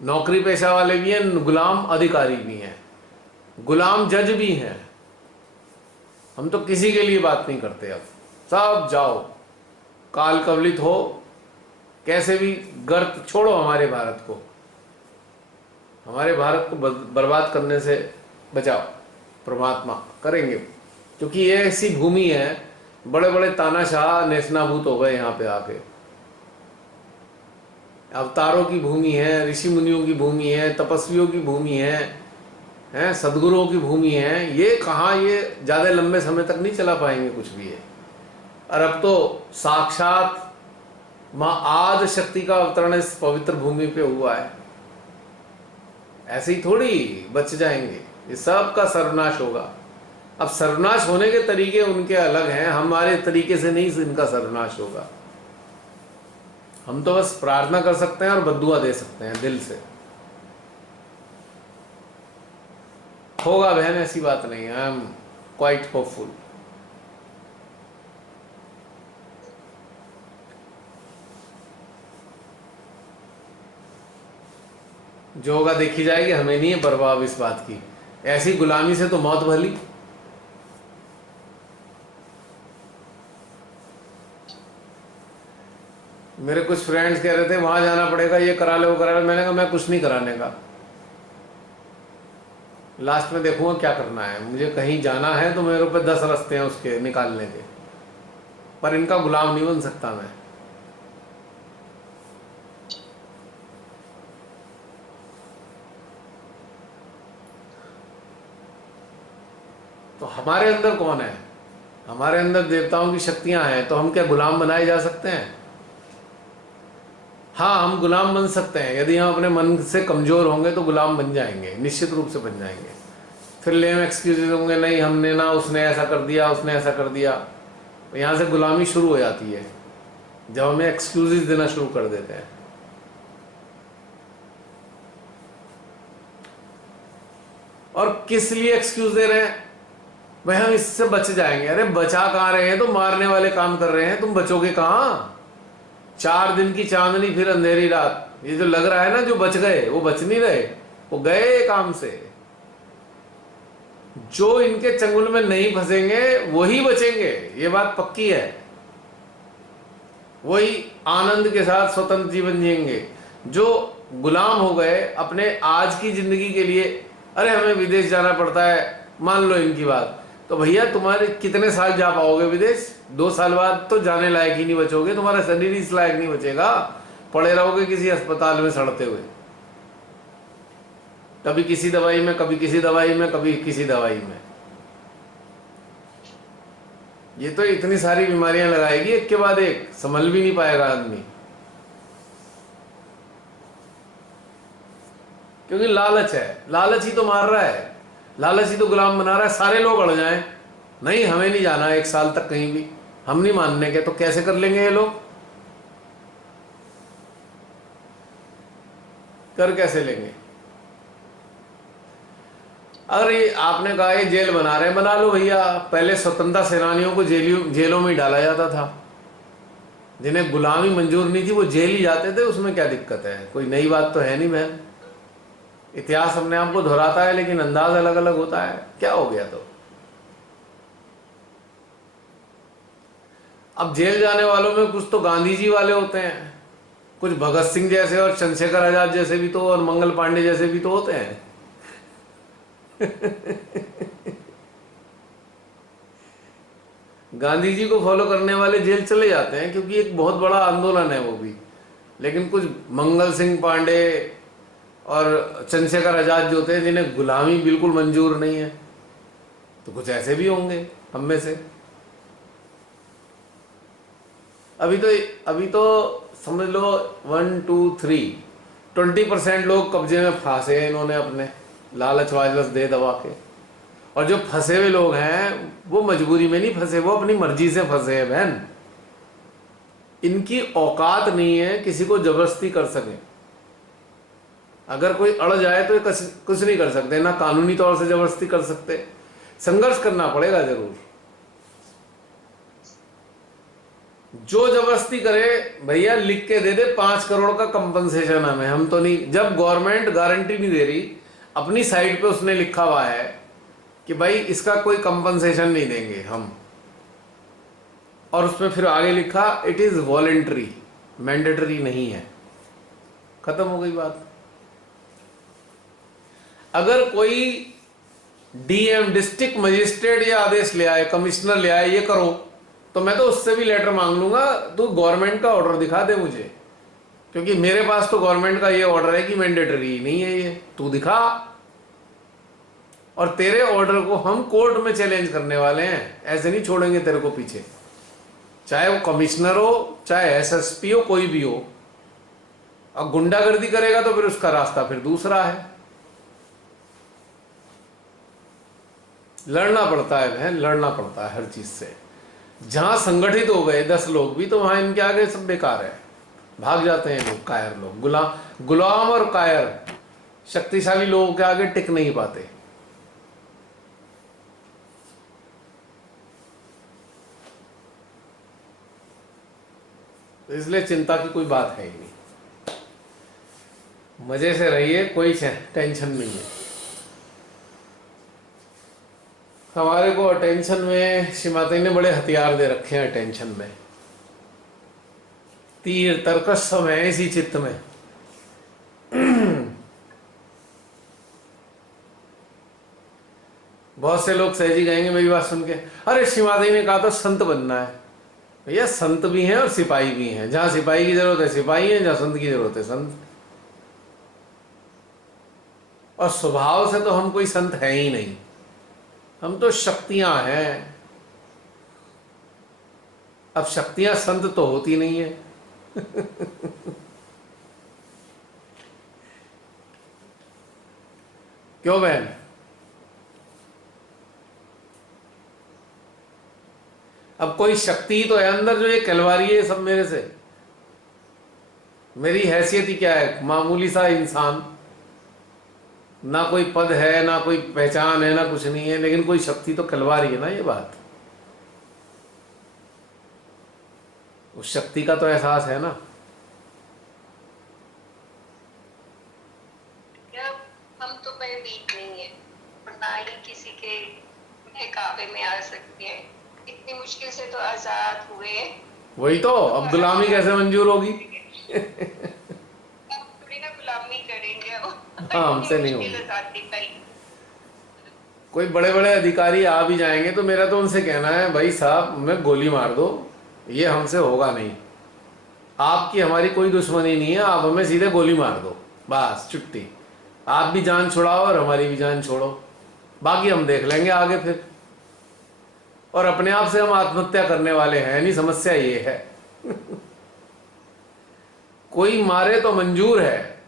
नौकरी पेशा वाले भी हैं, गुलाम अधिकारी भी हैं, गुलाम जज भी हैं। हम तो किसी के लिए बात नहीं करते। अब सब जाओ, काल कवलित हो, कैसे भी गर्त छोड़ो हमारे भारत को, हमारे भारत को बर्बाद करने से बचाओ। परमात्मा करेंगे, क्योंकि ये ऐसी भूमि है, बड़े बड़े तानाशाह नेस्तनाबूत हो गए यहाँ पे आके। अवतारों की भूमि है, ऋषि मुनियों की भूमि है, तपस्वियों की भूमि है, सदगुरुओं की भूमि है। ये कहाँ, ये ज़्यादा लंबे समय तक नहीं चला पाएंगे कुछ भी ये। और अब तो साक्षात माँ आदि शक्ति का अवतरण इस पवित्र भूमि पे हुआ है। ऐसे ही थोड़ी बच जाएंगे, ये सब का सर्वनाश होगा। अब सर्वनाश होने के तरीके उनके अलग हैं, हमारे तरीके से नहीं इनका सर्वनाश होगा। हम तो बस प्रार्थना कर सकते हैं और बद्दुआ दे सकते हैं दिल से। होगा बहन, ऐसी बात नहीं है। I am quite hopeful. जो होगा देखी जाएगी, हमें नहीं है परवाह इस बात की। ऐसी गुलामी से तो मौत भली। मेरे कुछ फ्रेंड्स कह रहे थे वहां जाना पड़ेगा, ये करा ले वो करा ले। मैंने कहा मैं कुछ नहीं कराने का, लास्ट में देखूंगा क्या करना है। मुझे कहीं जाना है तो मेरे ऊपर 10 रास्ते हैं उसके निकालने के, पर इनका गुलाम नहीं बन सकता मैं। तो हमारे अंदर कौन है? हमारे अंदर देवताओं की शक्तियां हैं, तो हम क्या गुलाम बनाए जा सकते हैं? हाँ, हम गुलाम बन सकते हैं। यदि हम अपने मन से कमजोर होंगे तो गुलाम बन जाएंगे, निश्चित रूप से बन जाएंगे। फिर लेम एक्सक्यूजेज होंगे, नहीं हमने ना, उसने ऐसा कर दिया, उसने ऐसा कर दिया। तो यहाँ से गुलामी शुरू हो जाती है, जब हमें एक्सक्यूजेज देना शुरू कर देते हैं। और किस लिए एक्सक्यूज दे रहे हैं? भाई हम इससे बच जाएंगे। अरे बचा कहाँ रहे हैं? तो मारने वाले काम कर रहे हैं, तुम बचोगे कहाँ? 4 दिन की चांदनी फिर अंधेरी रात। ये जो लग रहा है ना, जो बच गए वो बच नहीं रहे, वो गए काम से। जो इनके चंगुल में नहीं फंसेंगे वही बचेंगे, ये बात पक्की है। वही आनंद के साथ स्वतंत्र जीवन जिएंगे। जो गुलाम हो गए अपने आज की जिंदगी के लिए, अरे हमें विदेश जाना पड़ता है, मान लो इनकी बात, तो भैया तुम्हारे कितने साल जा पाओगे विदेश? 2 साल बाद तो जाने लायक ही नहीं बचोगे, तुम्हारा शरीर इस लायक नहीं बचेगा, पड़े रहोगे किसी अस्पताल में सड़ते हुए, कभी किसी दवाई में, कभी किसी दवाई में, कभी किसी दवाई में। ये तो इतनी सारी बीमारियां लगाएगी एक के बाद एक, संभल भी नहीं पाएगा आदमी, क्योंकि लालच है। लालच ही तो मार रहा है, लालच ही तो गुलाम बना रहा है। सारे लोग अड़ जाएं, नहीं हमें नहीं जाना 1 साल तक कहीं भी, हम नहीं मानने के, तो कैसे कर लेंगे ये लोग? कर कैसे लेंगे? अगर ये आपने कहा ये जेल बना रहे हैं, बना लो भैया। पहले स्वतंत्रता सेनानियों को जेलों में ही डाला जाता था, जिन्हें गुलामी मंजूर नहीं थी वो जेल ही जाते थे, उसमें क्या दिक्कत है? कोई नई बात तो है नहीं बहन। इतिहास अपने आप को दोहराता है लेकिन अंदाज अलग अलग होता है, क्या हो गया? तो अब जेल जाने वालों में कुछ तो गांधी जी वाले होते हैं, कुछ भगत सिंह जैसे और चंद्रशेखर आजाद जैसे भी तो, और मंगल पांडे जैसे भी तो होते हैं। गांधी जी को फॉलो करने वाले जेल चले जाते हैं क्योंकि एक बहुत बड़ा आंदोलन है वो भी, लेकिन कुछ मंगल सिंह पांडे और चंद्रशेखर आजाद जो थे जिन्हें गुलामी बिल्कुल मंजूर नहीं है, तो कुछ ऐसे भी होंगे हम में से। अभी तो समझ लो 1 2 3 20% लोग कब्जे में फंसे हैं इन्होंने अपने लालच वालच दे दबा के, और जो फंसे हुए लोग हैं वो मजबूरी में नहीं फंसे, वो अपनी मर्जी से फंसे हैं बहन। इनकी औकात नहीं है किसी को जबरदस्ती कर सके। अगर कोई अड़ जाए तो ये कुछ नहीं कर सकते, ना कानूनी तौर से जबरदस्ती कर सकते, संघर्ष करना पड़ेगा जरूर। जो जबरदस्ती करे भैया लिख के दे दे 5 करोड़ का कंपनसेशन हमें, हम तो नहीं। जब गवर्नमेंट गारंटी नहीं दे रही, अपनी साइट पे उसने लिखा हुआ है कि भाई इसका कोई कंपनसेशन नहीं देंगे हम, और उसमें फिर आगे लिखा इट इज वॉलेंट्री, मैंडेटरी नहीं है, खत्म हो गई बात। अगर कोई डीएम डिस्ट्रिक्ट मजिस्ट्रेट या आदेश ले आए, कमिश्नर ले आए ये करो, तो मैं तो उससे भी लेटर मांग लूंगा, तू गवर्नमेंट का ऑर्डर दिखा दे मुझे, क्योंकि मेरे पास तो गवर्नमेंट का ये ऑर्डर है कि मैंडेटरी नहीं है, ये तू दिखा। और तेरे ऑर्डर को हम कोर्ट में चैलेंज करने वाले हैं, ऐसे नहीं छोड़ेंगे तेरे को पीछे, चाहे वो कमिश्नर हो चाहे एसएसपी हो, कोई भी हो। अब गुंडागर्दी करेगा तो फिर उसका रास्ता फिर दूसरा है, लड़ना पड़ता है बहन, लड़ना पड़ता है हर चीज से। जहां संगठित हो गए 10 लोग भी, तो वहां इनके आगे सब बेकार है, भाग जाते हैं लोग, कायर लोग। गुलाम और कायर शक्तिशाली लोगों के आगे टिक नहीं पाते। तो इसलिए चिंता की कोई बात है ही नहीं, मजे से रहिए, कोई टेंशन नहीं है। हमारे को अटेंशन में श्रीमाता ने बड़े हथियार दे रखे हैं, अटेंशन में तीर तर्कश सब है इसी चित्त में। बहुत से लोग सहजी कहेंगे मेरी बात सुन के, अरे श्रीमाता ने कहा तो संत बनना है। भैया संत भी हैं और सिपाही भी हैं, जहां सिपाही की जरूरत है सिपाही है, जहां संत की जरूरत है संत। और स्वभाव से तो हम कोई संत है ही नहीं, हम तो शक्तियां हैं। अब शक्तियां संत तो होती नहीं है। क्यों बहन? अब कोई शक्ति तो है अंदर जो ये कहलवा रही है सब मेरे से। मेरी हैसियत ही क्या है, मामूली सा इंसान, ना कोई पद है ना कोई पहचान है ना कुछ नहीं है, लेकिन कोई शक्ति तो कहलवा रही है ना ये बात। उस शक्ति का तो एहसास है ना। जब हम किसी के बहकावे में आ सकती हैं। इतनी मुश्किल से तो आजाद हुए, वही तो, अब गुलामी कैसे मंजूर होगी? अब थोड़ी ना गुलामी करेंगे हाँ, इतनी हमसे नहीं मुश्किल होगी। आजादी पाई। कोई बड़े बड़े अधिकारी आ भी जाएंगे तो मेरा तो उनसे कहना है, भाई साहब हमें गोली मार दो, ये हमसे होगा नहीं। आपकी हमारी कोई दुश्मनी नहीं है, आप हमें सीधे गोली मार दो, बस छुट्टी। आप भी जान छुड़ाओ और हमारी भी जान छोड़ो, बाकी हम देख लेंगे आगे फिर। और अपने आप से हम आत्महत्या करने वाले हैं नहीं, समस्या ये है। कोई मारे तो मंजूर है।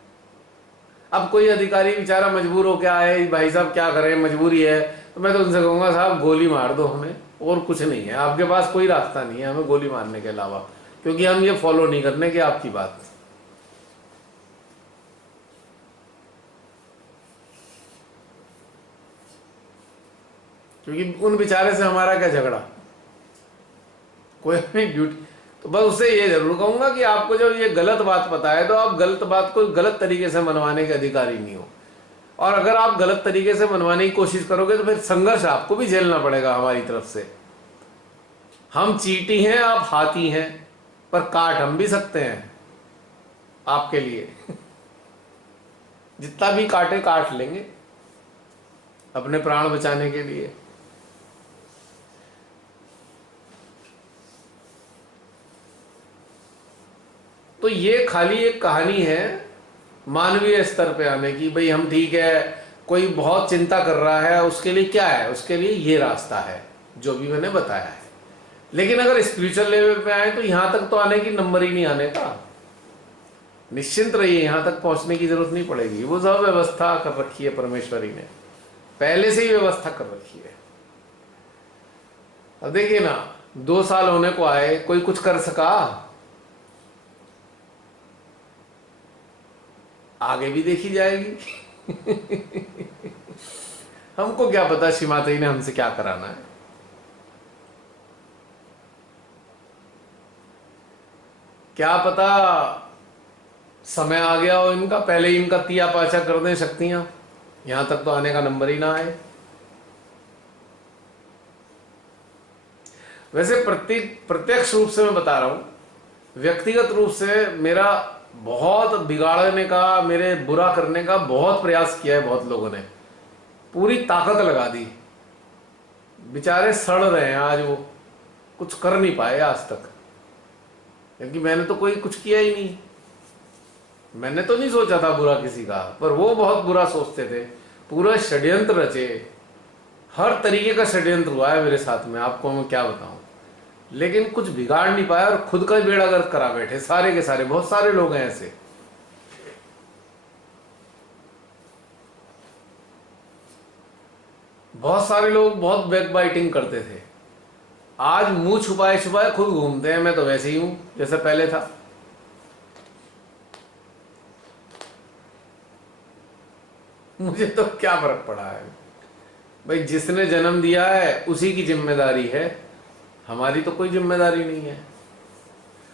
अब कोई अधिकारी बेचारा मजबूर हो क्या आए, भाई साहब क्या करें, मजबूरी है, तो मैं तो उनसे कहूंगा साहब गोली मार दो हमें, और कुछ नहीं है, आपके पास कोई रास्ता नहीं है हमें गोली मारने के अलावा, क्योंकि हम ये फॉलो नहीं करने की आपकी बात। क्योंकि उन बेचारे से हमारा क्या झगड़ा, कोई अपनी ड्यूटी। तो बस उससे ये जरूर कहूंगा कि आपको जब ये गलत बात पता है तो आप गलत बात को गलत तरीके से मनवाने के अधिकारी नहीं हो। और अगर आप गलत तरीके से मनवाने की कोशिश करोगे तो फिर संघर्ष आपको भी झेलना पड़ेगा हमारी तरफ से। हम चींटी हैं, आप हाथी हैं, पर काट हम भी सकते हैं आपके लिए। जितना भी काटे काट लेंगे अपने प्राण बचाने के लिए। तो ये खाली एक कहानी है मानवीय स्तर पे आने की, भाई हम ठीक है, कोई बहुत चिंता कर रहा है, उसके लिए क्या है, उसके लिए ये रास्ता है जो भी मैंने बताया है। लेकिन अगर स्पिरिचुअल लेवल पे आए तो यहां तक तो आने की नंबर ही नहीं आने का। निश्चिंत रहिए, यहां तक पहुंचने की जरूरत नहीं पड़ेगी, वो सब व्यवस्था कर रखी है परमेश्वरी ने, पहले से ही व्यवस्था कर रखी है। अब देखिए ना, 2 साल होने को आए, कोई कुछ कर सका? आगे भी देखी जाएगी। हमको क्या पता श्रीमाता जी ने हमसे क्या कराना है। क्या पता समय आ गया हो इनका, पहले ही इनका तिया पाचा कर दें शक्तियां, यहां तक तो आने का नंबर ही ना आए। वैसे प्रत्यक्ष रूप से मैं बता रहा हूं, व्यक्तिगत रूप से मेरा बहुत बिगाड़ने का, मेरे बुरा करने का बहुत प्रयास किया है बहुत लोगों ने, पूरी ताकत लगा दी, बेचारे सड़ रहे हैं आज, वो कुछ कर नहीं पाए आज तक, क्योंकि मैंने तो कोई कुछ किया ही नहीं। मैंने तो नहीं सोचा था बुरा किसी का, पर वो बहुत बुरा सोचते थे, पूरा षड्यंत्र रचे, हर तरीके का षड्यंत्र हुआ है मेरे साथ में, आपको मैं क्या बताऊं। लेकिन कुछ बिगाड़ नहीं पाया और खुद का बेड़ा गर्क करा बैठे सारे के सारे। बहुत सारे लोग हैं ऐसे। बहुत सारे लोग बहुत बैक बाइटिंग करते थे, आज मुंह छुपाए छुपाए खुद घूमते हैं, मैं तो वैसे ही हूं जैसे पहले था। मुझे तो क्या फर्क पड़ा है भाई, जिसने जन्म दिया है उसी की जिम्मेदारी है, हमारी तो कोई जिम्मेदारी नहीं है।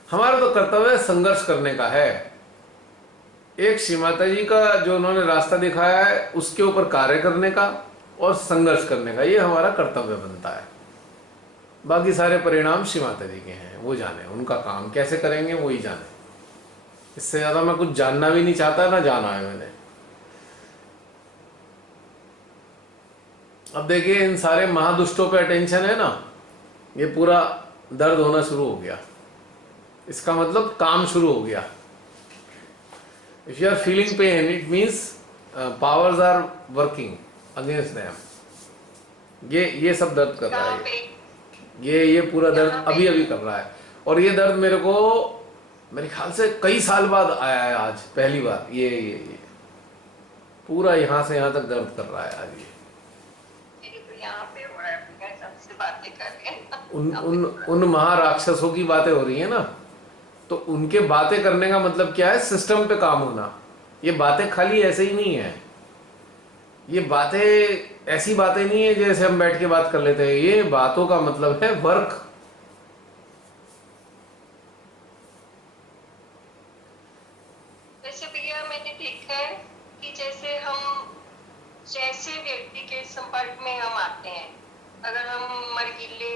हमारा तो कर्तव्य संघर्ष करने का है। एक श्री माता जी का जो उन्होंने रास्ता दिखाया है उसके ऊपर कार्य करने का और संघर्ष करने का, ये हमारा कर्तव्य बनता है। बाकी सारे परिणाम श्री माता जी के हैं, वो जाने, उनका काम कैसे करेंगे वो ही जाने। इससे ज्यादा मैं कुछ जानना भी नहीं चाहता, ना जाना है मैंने। अब देखिए, इन सारे महादुष्टों पे अटेंशन है ना, ये पूरा दर्द होना शुरू हो गया, इसका मतलब काम शुरू हो गया। If you are feeling pain it means powers are working against them. ये सब दर्द कर रहा है, ये पूरा दर्द अभी अभी कर रहा है। और ये दर्द मेरे को, मेरे ख्याल से कई साल बाद आया है, आज पहली बार ये पूरा यहां से यहां तक दर्द कर रहा है आज। ये यहाँ पे हो रहा है, सबसे बातें कर रहे हैं। उन महाराक्षसों की बातें हो रही है ना, तो उनके बातें करने का मतलब क्या है, सिस्टम पे काम होना। ये बातें खाली ऐसे ही नहीं है, ये बातें ऐसी बातें नहीं है जैसे हम बैठ के बात कर लेते हैं, ये बातों का मतलब है वर्क। वैसे भैया मैंने देखा है कि जैसे हम जैसे व्यक्ति के संपर्क में हम आते हैं। अगर हम मरगिले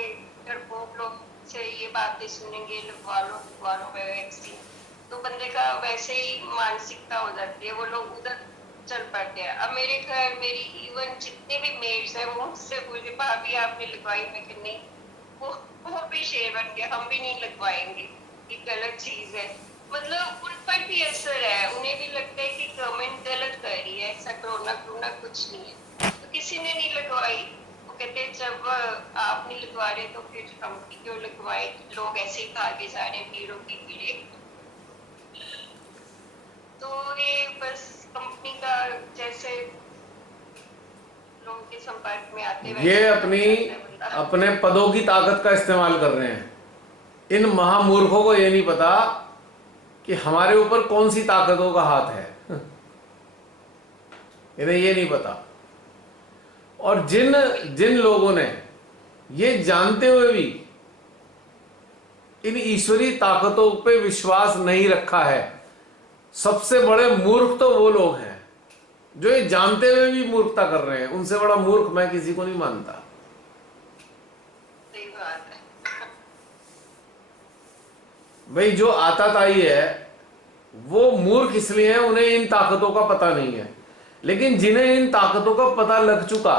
डरपोक लोग से ये बातें सुनेंगे, लगवा लो वैक्सीन, तो बंदे का वैसे ही मानसिकता हो जाती है, वो लोग उधर चल पड़ते हैं। अब मेरे घर मेरी इवन जितने भी मेड्स हैं वो मुझसे पूछे भाभी आपने लगवाई? मैं कि नहीं, वो भी शेर बन गया, हम भी नहीं लगवाएंगे, ये गलत चीज है। मतलब उन पर भी असर है, उन्हें भी लगता है कि गवर्नमेंट गलत कर रही है, ऐसा कोरोना कुछ नहीं है, तो किसी ने नहीं लगवाई। वो कहते हैं जब आप नहीं लगवा रहे तो फिर हम भी क्यों लगवाए, लोग ऐसे ही भागे जा रहे हैं भीड़ों की भीड़े। तो ये बस कंपनी का जैसे लोगों के संपर्क में आते ये अपने पदों की ताकत का इस्तेमाल कर रहे हैं। इन महामूर्खों को ये नहीं पता कि हमारे ऊपर कौन सी ताकतों का हाथ है, इन्हें ये नहीं पता। और जिन जिन लोगों ने ये जानते हुए भी इन ईश्वरीय ताकतों पे विश्वास नहीं रखा है, सबसे बड़े मूर्ख तो वो लोग हैं जो ये जानते हुए भी मूर्खता कर रहे हैं। उनसे बड़ा मूर्ख मैं किसी को नहीं मानता। सही बात है। भाई जो आताताई है वो मूर्ख इसलिए है, उन्हें इन ताकतों का पता नहीं है। लेकिन जिन्हें इन ताकतों का पता लग चुका,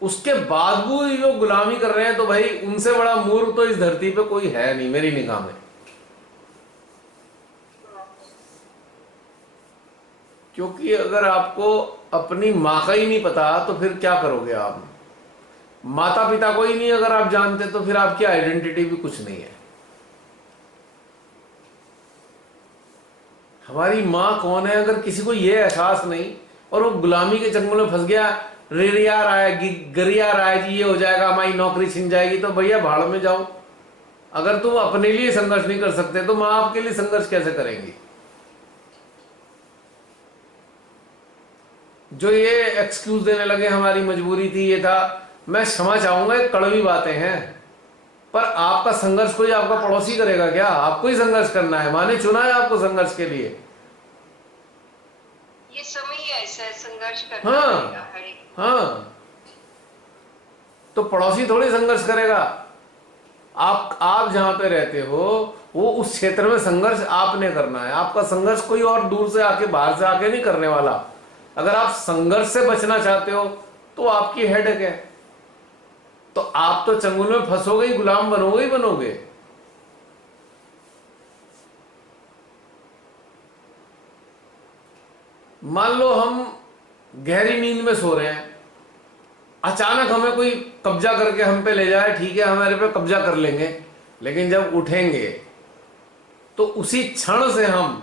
उसके बाद भी वो गुलामी कर रहे हैं, तो भाई उनसे बड़ा मूर्ख तो इस धरती पे कोई है नहीं मेरी निगाह में। क्योंकि अगर आपको अपनी माँ का ही नहीं पता तो फिर क्या करोगे आप? माता पिता को ही नहीं अगर आप जानते तो फिर आपकी आइडेंटिटी भी कुछ नहीं है। हमारी माँ कौन है अगर किसी को ये एहसास नहीं, और वो गुलामी के चंगुल में फंस गया, रिरिया रहा है, गरिया रहा है कि ये हो जाएगा, हमारी नौकरी छिन जाएगी, तो भैया भाड़ में जाओ। अगर तुम अपने लिए संघर्ष नहीं कर सकते तो माँ आपके लिए संघर्ष कैसे करेंगी? जो ये एक्सक्यूज देने लगे हमारी मजबूरी थी, ये था, मैं क्षमा चाहूंगा, ये कड़वी बातें हैं, पर आपका संघर्ष कोई आपका पड़ोसी करेगा क्या? आपको ही संघर्ष करना है, माँ ने चुना है आपको संघर्ष के लिए। ये समय ही ऐसा है, संघर्ष करना पड़ेगा हर एक। हाँ, तो पड़ोसी थोड़ी संघर्ष करेगा। आप जहां पे रहते हो वो उस क्षेत्र में संघर्ष आपने करना है। आपका संघर्ष कोई और दूर से आके, बाहर से आके नहीं करने वाला। अगर आप संघर्ष से बचना चाहते हो तो आपकी हेडेक है, तो आप तो चंगुल में फंसोगे ही, गुलाम बनोगे ही बनोगे। मान लो हम गहरी नींद में सो रहे हैं, अचानक हमें कोई कब्जा करके हम पे ले जाए, ठीक है हमारे पे कब्जा कर लेंगे, लेकिन जब उठेंगे तो उसी क्षण से हम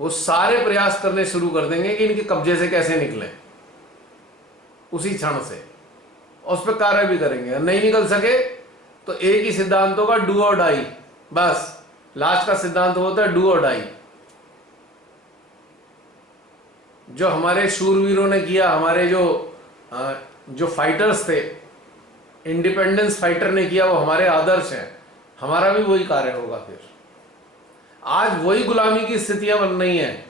वो सारे प्रयास करने शुरू कर देंगे कि इनके कब्जे से कैसे निकलें, उसी क्षण से, उस पर कार्य भी करेंगे। नहीं निकल सके तो एक ही सिद्धांत होगा, डू और डाई। बस लास्ट का सिद्धांत होता है डू और डाई। जो हमारे शूरवीरों ने किया, हमारे जो फाइटर्स थे, इंडिपेंडेंस फाइटर ने किया, वो हमारे आदर्श हैं। हमारा भी वही कार्य होगा। फिर आज वही गुलामी की स्थितियां बन रही हैं।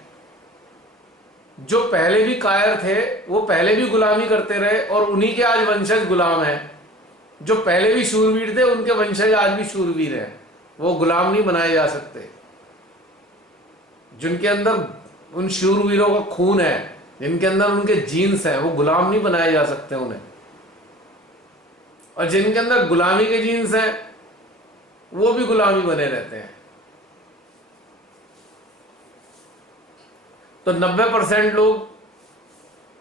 जो पहले भी कायर थे वो पहले भी गुलामी करते रहे और उन्हीं के आज वंशज गुलाम हैं। जो पहले भी शूरवीर थे उनके वंशज आज भी शूरवीर हैं। वो गुलाम नहीं बनाए जा सकते। जिनके अंदर उन शूरवीरों का खून है, जिनके अंदर उनके जीन्स हैं, वो गुलाम नहीं बनाए जा सकते उन्हें। और जिनके अंदर गुलामी के जीन्स हैं वो भी गुलामी बने रहते हैं। तो 90% लोग,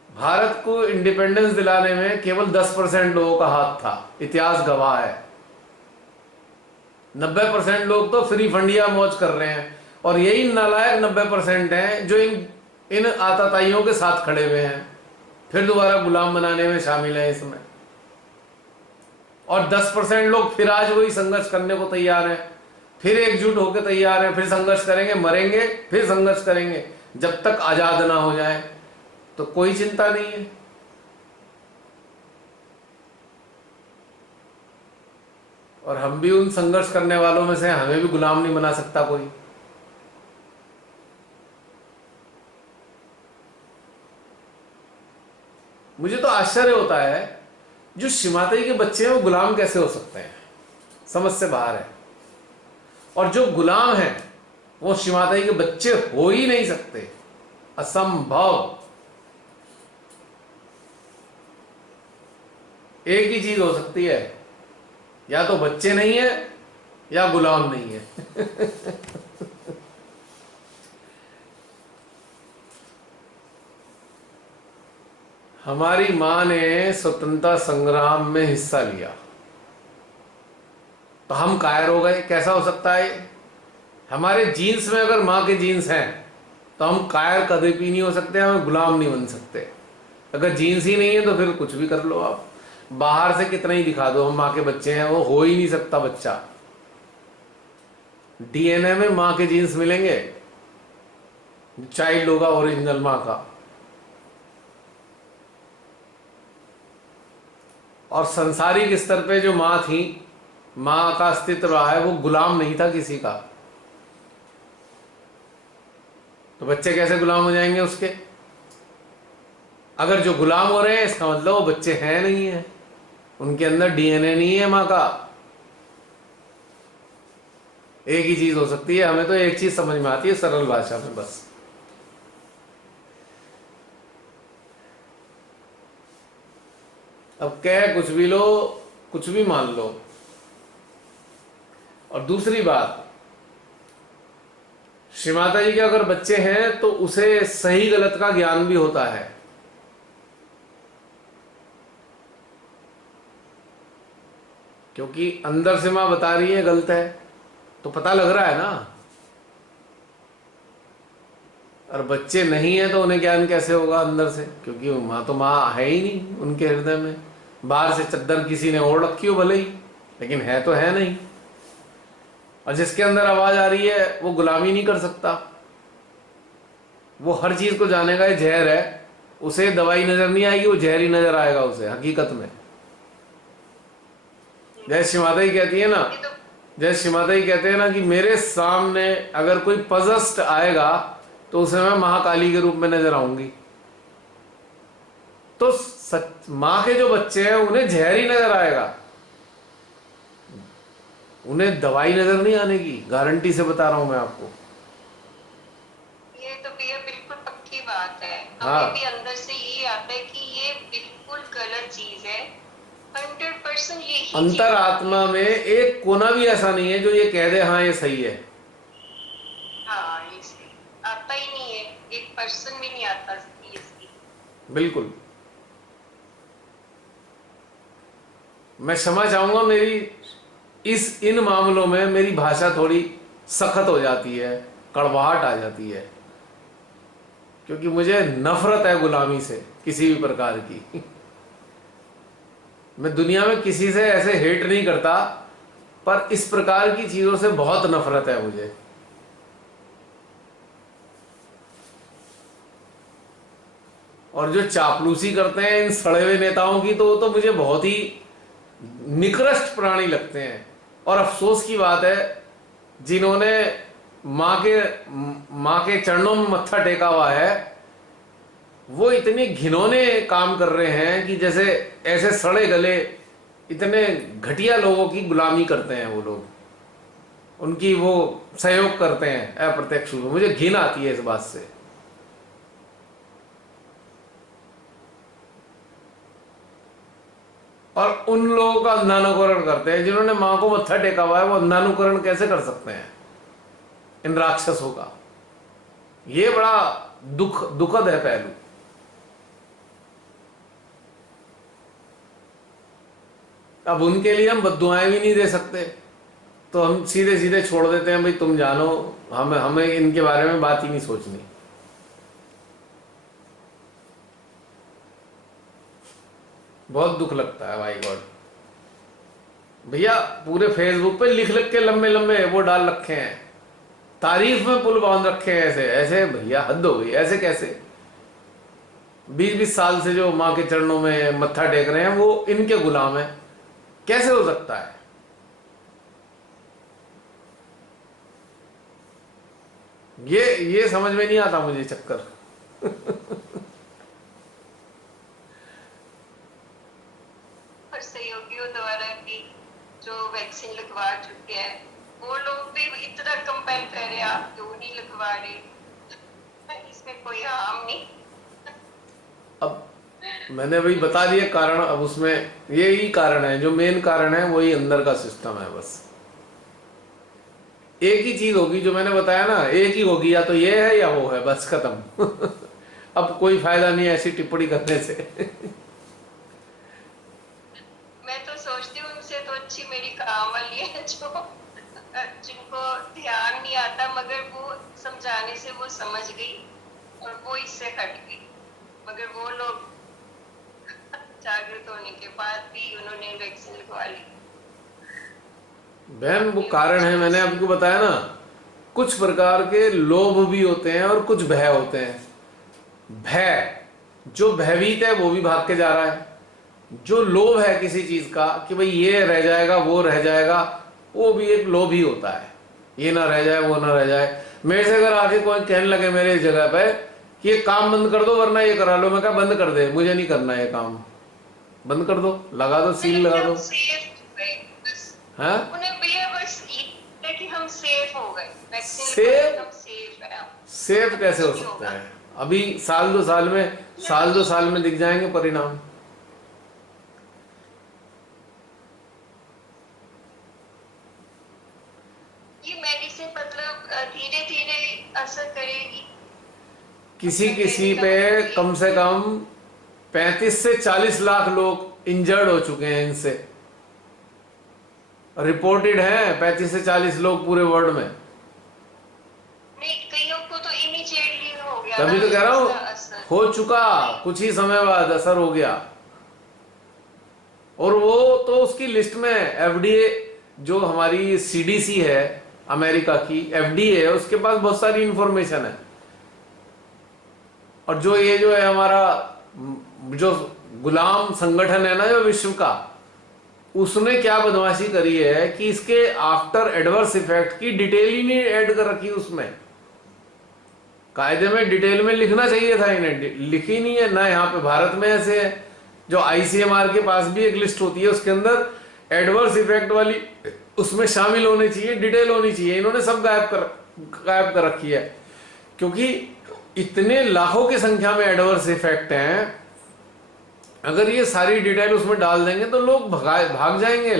भारत को इंडिपेंडेंस दिलाने में केवल 10% लोगों का हाथ था। इतिहास गवाह है। 90% लोग तो फ्री फंडिया मौज कर रहे हैं, और यही नालायक 90% हैं जो इन आताताइयों के साथ खड़े हुए हैं, फिर दोबारा गुलाम बनाने में शामिल हैं इसमें। और 10% लोग फिर आज वही संघर्ष करने को तैयार हैं, फिर एकजुट होकर तैयार हैं, फिर संघर्ष करेंगे, मरेंगे, फिर संघर्ष करेंगे जब तक आजाद ना हो जाए। तो कोई चिंता नहीं है। और हम भी उन संघर्ष करने वालों में से, हमें भी गुलाम नहीं बना सकता कोई। मुझे तो आश्चर्य होता है जो शिमाताई के बच्चे हैं वो गुलाम कैसे हो सकते हैं, समझ से बाहर है। और जो गुलाम है वो शिमाताई के बच्चे हो ही नहीं सकते, असंभव। एक ही चीज हो सकती है, या तो बच्चे नहीं है या गुलाम नहीं है। हमारी मां ने स्वतंत्रता संग्राम में हिस्सा लिया तो हम कायर हो गए, कैसा हो सकता है? हमारे जीन्स में अगर मां के जीन्स हैं तो हम कायर कभी भी नहीं हो सकते, हम गुलाम नहीं बन सकते। अगर जीन्स ही नहीं है तो फिर कुछ भी कर लो आप, बाहर से कितना ही दिखा दो हम मां के बच्चे हैं, वो हो ही नहीं सकता बच्चा। डीएनए में मां के जीन्स मिलेंगे, चाइल्ड होगा ओरिजिनल मां का। और संसारिक स्तर पे जो मां थी, मां का अस्तित्व रहा है, वो गुलाम नहीं था किसी का। तो बच्चे कैसे गुलाम हो जाएंगे उसके? अगर जो गुलाम हो रहे हैं इसका मतलब वो बच्चे हैं नहीं है, उनके अंदर डीएनए नहीं है मां का। एक ही चीज हो सकती है, हमें तो एक चीज समझ में आती है सरल भाषा में बस। अब कह कुछ भी लो, कुछ भी मान लो। और दूसरी बात, श्रीमाता जी के अगर बच्चे हैं तो उसे सही गलत का ज्ञान भी होता है। क्योंकि अंदर से मां बता रही है गलत है तो पता लग रहा है ना। और बच्चे नहीं है तो उन्हें ज्ञान कैसे होगा अंदर से? क्योंकि मां तो मां है ही नहीं उनके हृदय में। बाहर से चद्दर किसी ने ओढ़ रखी हो भले ही, लेकिन है तो है नहीं। और जिसके अंदर आवाज आ रही है वो गुलामी नहीं कर सकता, वो हर चीज को जानेगा ये जहर है, उसे दवाई नजर नहीं आएगी, वो जहर ही नजर आएगा उसे हकीकत में। जय श्रीमाता ही कहती है ना, जय श्रीमाता ही कहते हैं ना कि मेरे सामने अगर कोई पजस्ट आएगा तो उसे मैं महाकाली के रूप में नजर आऊंगी। तो मां के जो बच्चे हैं उन्हें जहर ही नजर आएगा, उन्हें दवाई नजर नहीं आने की, गारंटी से बता रहा हूं मैं आपको। ये तो भैया बिल्कुल पक्की बात है। हाँ। हमें भी अंदर से ये आता है कि ये बिल्कुल गलत चीज है। 100% यही अंतरात्मा में एक कोना भी ऐसा नहीं है जो ये कह दे हाँ ये सही है। हाँ, ये सही आता ही नहीं है, 1% भी नहीं आता इसकी। बिल्कुल। मैं क्षमा चाहूंगा, मेरी इन मामलों में मेरी भाषा थोड़ी सख्त हो जाती है, कड़वाहट आ जाती है, क्योंकि मुझे नफरत है गुलामी से किसी भी प्रकार की। मैं दुनिया में किसी से ऐसे हेट नहीं करता, पर इस प्रकार की चीजों से बहुत नफरत है मुझे। और जो चापलूसी करते हैं इन सड़े हुए नेताओं की, तो वो तो मुझे बहुत ही निकृष्ट प्राणी लगते हैं। और अफसोस की बात है, जिन्होंने मां के चरणों में मत्था टेका हुआ है, वो इतने घिनौने काम कर रहे हैं कि जैसे ऐसे सड़े गले इतने घटिया लोगों की गुलामी करते हैं वो लोग, उनकी वो सहयोग करते हैं अप्रत्यक्ष रूप में। मुझे घिन आती है इस बात से। और उन लोगों का अंधानुकरण करते हैं जिन्होंने मां को मत्था टेका हुआ है, वो अंधानुकरण कैसे कर सकते हैं इन राक्षसों का? ये बड़ा दुखद है पहलू। अब उनके लिए हम बद्दुआएं भी नहीं दे सकते, तो हम सीधे सीधे छोड़ देते हैं, भाई तुम जानो, हमें इनके बारे में बात ही नहीं सोचनी। बहुत दुख लगता है भाई गॉड। भैया पूरे फेसबुक पे लिख लिख के लंबे लंबे वो डाल रखे हैं, तारीफ में पुल बांध रखे हैं, ऐसे ऐसे। भैया हद हो गई, ऐसे कैसे? 20-20 साल से जो मां के चरणों में मत्था टेक रहे हैं वो इनके गुलाम है, कैसे हो सकता है? ये समझ में नहीं आता मुझे चक्कर। सहयोगियों द्वारा कि जो वैक्सीन लगवा चुके हैं वो लोग भी इतना कंपेयर कर रहे हैं, आप क्यों नहीं लगवा रहे, इसमें कोई हार्म नहीं। अब मैंने वही बता दिया कारण, अब उसमें यही कारण है, जो मेन कारण है वही अंदर का सिस्टम है। बस एक ही चीज होगी जो मैंने बताया ना, एक ही होगी, या तो ये है या वो है, बस खत्म। अब कोई फायदा नहीं है ऐसी टिप्पणी करने से। मैं तो सोचती हूँ उनसे तो अच्छी मेरी काम वाली है जो जिनको ध्यान नहीं आता, मगर वो समझाने से वो समझ गई और वो इससे हट गई, मगर वो लोग जागृत होने के बाद भी उन्होंने वैक्सीन लगवा ली। बहन वो कारण है, मैंने आपको बताया ना, कुछ प्रकार के लोभ भी होते हैं और कुछ भय होते हैं। भय, जो भयभीत है वो भी भाग के जा रहा है, जो लोभ है किसी चीज का कि भाई ये रह जाएगा वो रह जाएगा, वो भी एक लोभ ही होता है, ये ना रह जाए वो ना रह जाए। मेरे से अगर आके कोई कहने लगे मेरे जगह पे कि ये काम बंद कर दो वरना ये करा लो, मैं कहा बंद कर दे, मुझे नहीं करना ये काम, बंद कर दो, लगा दो, सील लगा दो। हाँ, उन्हें भैया बस ये कि हम सेफ हो गए, वैक्सीन सेफ? हम सेफ है। सेफ कैसे हो सकता है? अभी साल दो साल में दिख जाएंगे परिणाम। ये मेडिसिन मतलब धीरे धीरे असर करेगी। किसी पे कम से कम 35 से 40 लाख लोग इंजर्ड हो चुके हैं इनसे, रिपोर्टेड है 35 से 40 लोग पूरे वर्ल्ड में। नहीं, कईयों को तो इमीडिएटली हो गया, तभी तो कह रहा हूं, हो चुका, कुछ ही समय बाद असर हो गया। और वो तो उसकी लिस्ट में एफडीए, जो हमारी सीडीसी है अमेरिका की, एफडीए है, उसके पास बहुत सारी इंफॉर्मेशन है। और जो ये जो है हमारा जो गुलाम संगठन है ना जो विश्व का, उसने क्या बदमाशी करी है कि इसके आफ्टर एडवर्स इफेक्ट की डिटेल ही नहीं ऐड कर रखी उसमें। कायदे में डिटेल में लिखना चाहिए था, इन्हें लिखी नहीं है ना। यहाँ पे भारत में ऐसे है, जो आईसीएमआर के पास भी एक लिस्ट होती है, उसके अंदर एडवर्स इफेक्ट वाली उसमें शामिल होनी चाहिए, डिटेल होनी चाहिए। इन्होंने सब गायब कर रखी है, क्योंकि इतने लाखों की संख्या में एडवर्स इफेक्ट हैं। अगर ये सारी डिटेल उसमें डाल देंगे तो लोग भाग जाएंगे,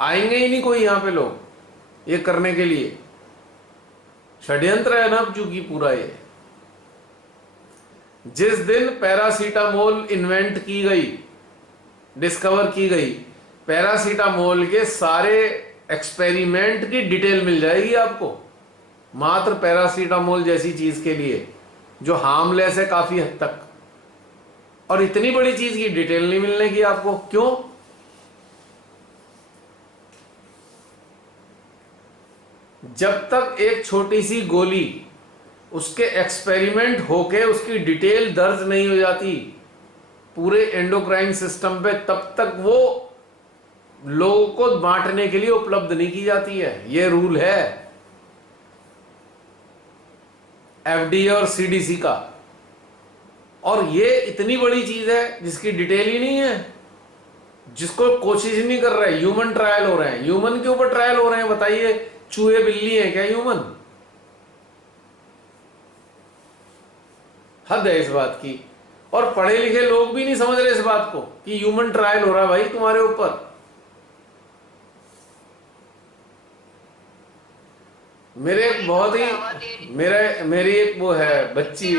आएंगे ही नहीं कोई यहाँ पे लोग ये करने के लिए। षड्यंत्र है ना चूंकि पूरा ये। जिस दिन पैरासीटामोल इन्वेंट की गई, डिस्कवर की गई, पैरासीटामोल के सारे एक्सपेरिमेंट की डिटेल मिल जाएगी आपको, मात्र पैरासीटामोल जैसी चीज के लिए जो हार्मलेस है काफी हद तक। और इतनी बड़ी चीज की डिटेल नहीं मिलने की आपको, क्यों? जब तक एक छोटी सी गोली उसके एक्सपेरिमेंट होके उसकी डिटेल दर्ज नहीं हो जाती पूरे एंडोक्राइन सिस्टम पे, तब तक वो लोगों को बांटने के लिए उपलब्ध नहीं की जाती है। ये रूल है एफडीए और सीडीसी का। और ये इतनी बड़ी चीज है जिसकी डिटेल ही नहीं है, जिसको कोशिश ही नहीं कर रहे। ह्यूमन ट्रायल हो रहे हैं, ह्यूमन के ऊपर ट्रायल हो रहे हैं। बताइए, चूहे बिल्ली है क्या ह्यूमन? हद है इस बात की। और पढ़े लिखे लोग भी नहीं समझ रहे इस बात को कि ह्यूमन ट्रायल हो रहा है भाई तुम्हारे ऊपर। मेरे एक बहुत ही मेरी एक वो है बच्ची,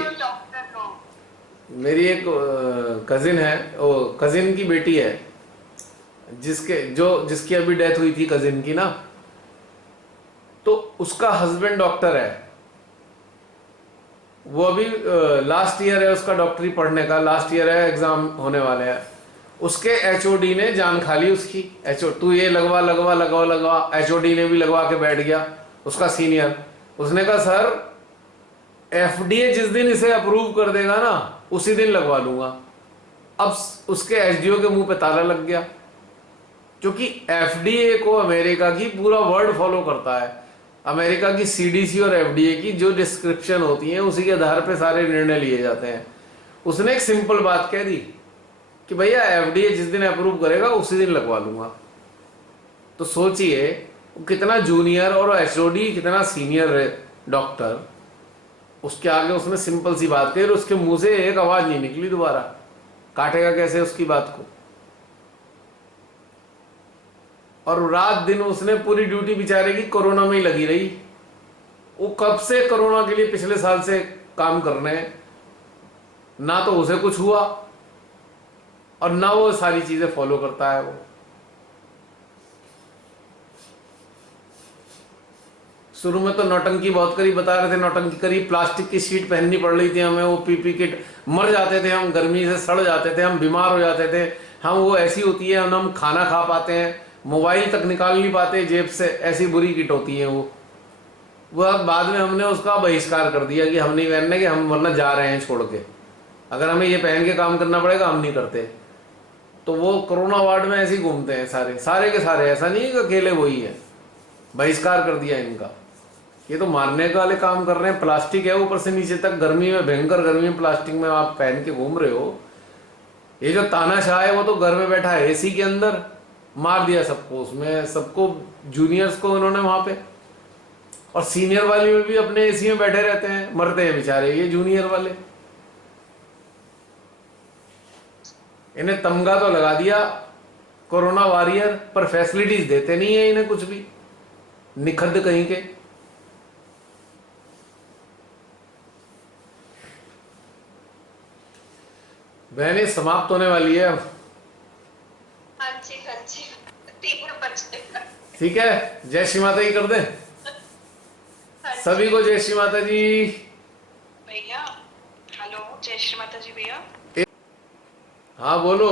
मेरी एक कजिन है, वो कजिन की बेटी है जिसकी अभी डेथ हुई थी कजिन की ना, तो उसका हस्बैंड डॉक्टर है। वो अभी लास्ट ईयर है उसका डॉक्टरी पढ़ने का, लास्ट ईयर है, एग्जाम होने वाले हैं। उसके एचओडी ने जान खा ली उसकी। तू ये लगवा। एचओडी ने भी लगवा के बैठ गया, उसका सीनियर। उसने कहा सर एफडीए जिस दिन इसे अप्रूव कर देगा ना उसी दिन लगवा लूंगा। अब उसके एसडीओ के मुंह पे ताला लग गया, क्योंकि एफडीए को अमेरिका की पूरा वर्ल्ड फॉलो करता है। अमेरिका की सीडीसी और एफडीए की जो डिस्क्रिप्शन होती है उसी के आधार पे सारे निर्णय लिए जाते हैं। उसने एक सिंपल बात कह दी कि भैया एफडीए जिस दिन अप्रूव करेगा उसी दिन लगवा लूंगा। तो सोचिए वो कितना जूनियर और एचओडी कितना सीनियर डॉक्टर, उसके आगे उसने सिंपल सी बात कही और उसके मुंह से एक आवाज नहीं निकली दोबारा। काटेगा कैसे उसकी बात को? और रात दिन उसने पूरी ड्यूटी बेचारे की कोरोना में ही लगी रही। वो कब से कोरोना के लिए पिछले साल से काम कर रहे हैं, ना तो उसे कुछ हुआ और ना वो सारी चीजें फॉलो करता है। वो शुरू में तो नौटंकी बहुत करी, बता रहे थे नौटंकी करी, प्लास्टिक की शीट पहननी पड़ रही थी हमें, वो पीपी किट, मर जाते थे हम, गर्मी से सड़ जाते थे हम, बीमार हो जाते थे हम। वो ऐसी होती है हम खाना खा पाते हैं, मोबाइल तक निकाल नहीं पाते जेब से, ऐसी बुरी किट होती है वो। बाद में हमने उसका बहिष्कार कर दिया कि हम नहीं पहनने के, हम वरना जा रहे हैं छोड़ के, अगर हमें ये पहन के काम करना पड़ेगा हम नहीं करते। तो वो कोरोना वार्ड में ऐसे ही घूमते हैं सारे के सारे, ऐसा नहीं है कि अकेले वही है। बहिष्कार कर दिया इनका, ये तो मारने के वाले काम कर रहे हैं। प्लास्टिक है ऊपर से नीचे तक, गर्मी में, भयंकर गर्मी में प्लास्टिक में आप पहन के घूम रहे हो। ये जो तानाशाह है वो तो घर में बैठा है एसी के अंदर, मार दिया सबको, उसमें सबको जूनियर्स को उन्होंने वहां पे, और सीनियर वाले में भी अपने एसी में बैठे रहते हैं, मरते हैं बेचारे ये जूनियर वाले। इन्हें तमगा तो लगा दिया कोरोना वॉरियर, पर फैसिलिटीज देते नहीं है इन्हें कुछ भी, निखद्द कहीं के। बहने समाप्त होने वाली है। हाँ जी हाँ जी, 3 बजे। ठीक है, जय श्री माता जी कर दें हाँ जी। सभी को। जय श्री माता जी भैया, हेलो, जय श्री माता जी भैया। हाँ बोलो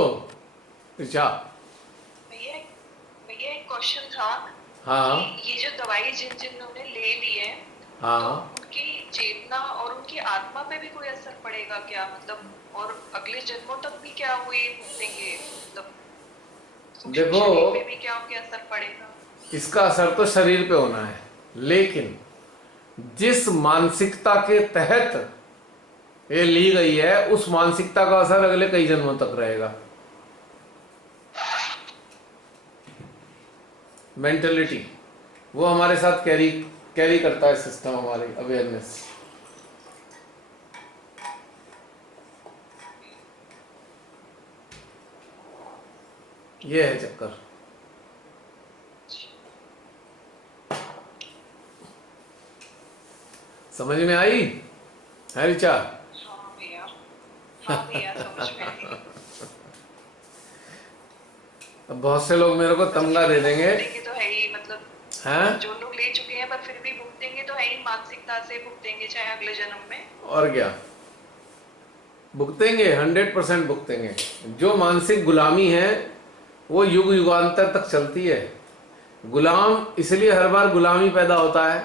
ऋचा। भैया भैया एक क्वेश्चन था हाँ कि ये जो दवाई जिन जिन्होंने ले ली है, हाँ तो उनकी चेतना और उनकी आत्मा पे भी कोई असर पड़ेगा क्या? मतलब और अगले जन्मों तक भी क्या हुए भुगतेंगे? मतलब सूक्ष्म देखो, शरीर पे भी क्या उनके असर पड़ेगा? इसका असर तो शरीर पे होना है, लेकिन जिस मानसिकता के तहत ये ली गई है उस मानसिकता का असर अगले कई जन्मों तक रहेगा। मेंटलिटी वो हमारे साथ कैरी करता है सिस्टम, हमारी अवेयरनेस। ये है चक्कर। समझ में आई है ऋचा? हाँ भैया, हाँ भैया, समझ में आई। अब बहुत से लोग मेरे को तमगा दे देंगे, भुगतेंगे तो है ही, मतलब हैं? जो लोग ले चुके हैं पर फिर भी भुगतेंगे तो है ही, मानसिकता से भुगतेंगे चाहे अगले जन्म में। और क्या भुगतेंगे, 100% भुगतेंगे। जो मानसिक गुलामी है वो युग युगांतर तक चलती है। गुलाम इसलिए हर बार गुलामी पैदा होता है,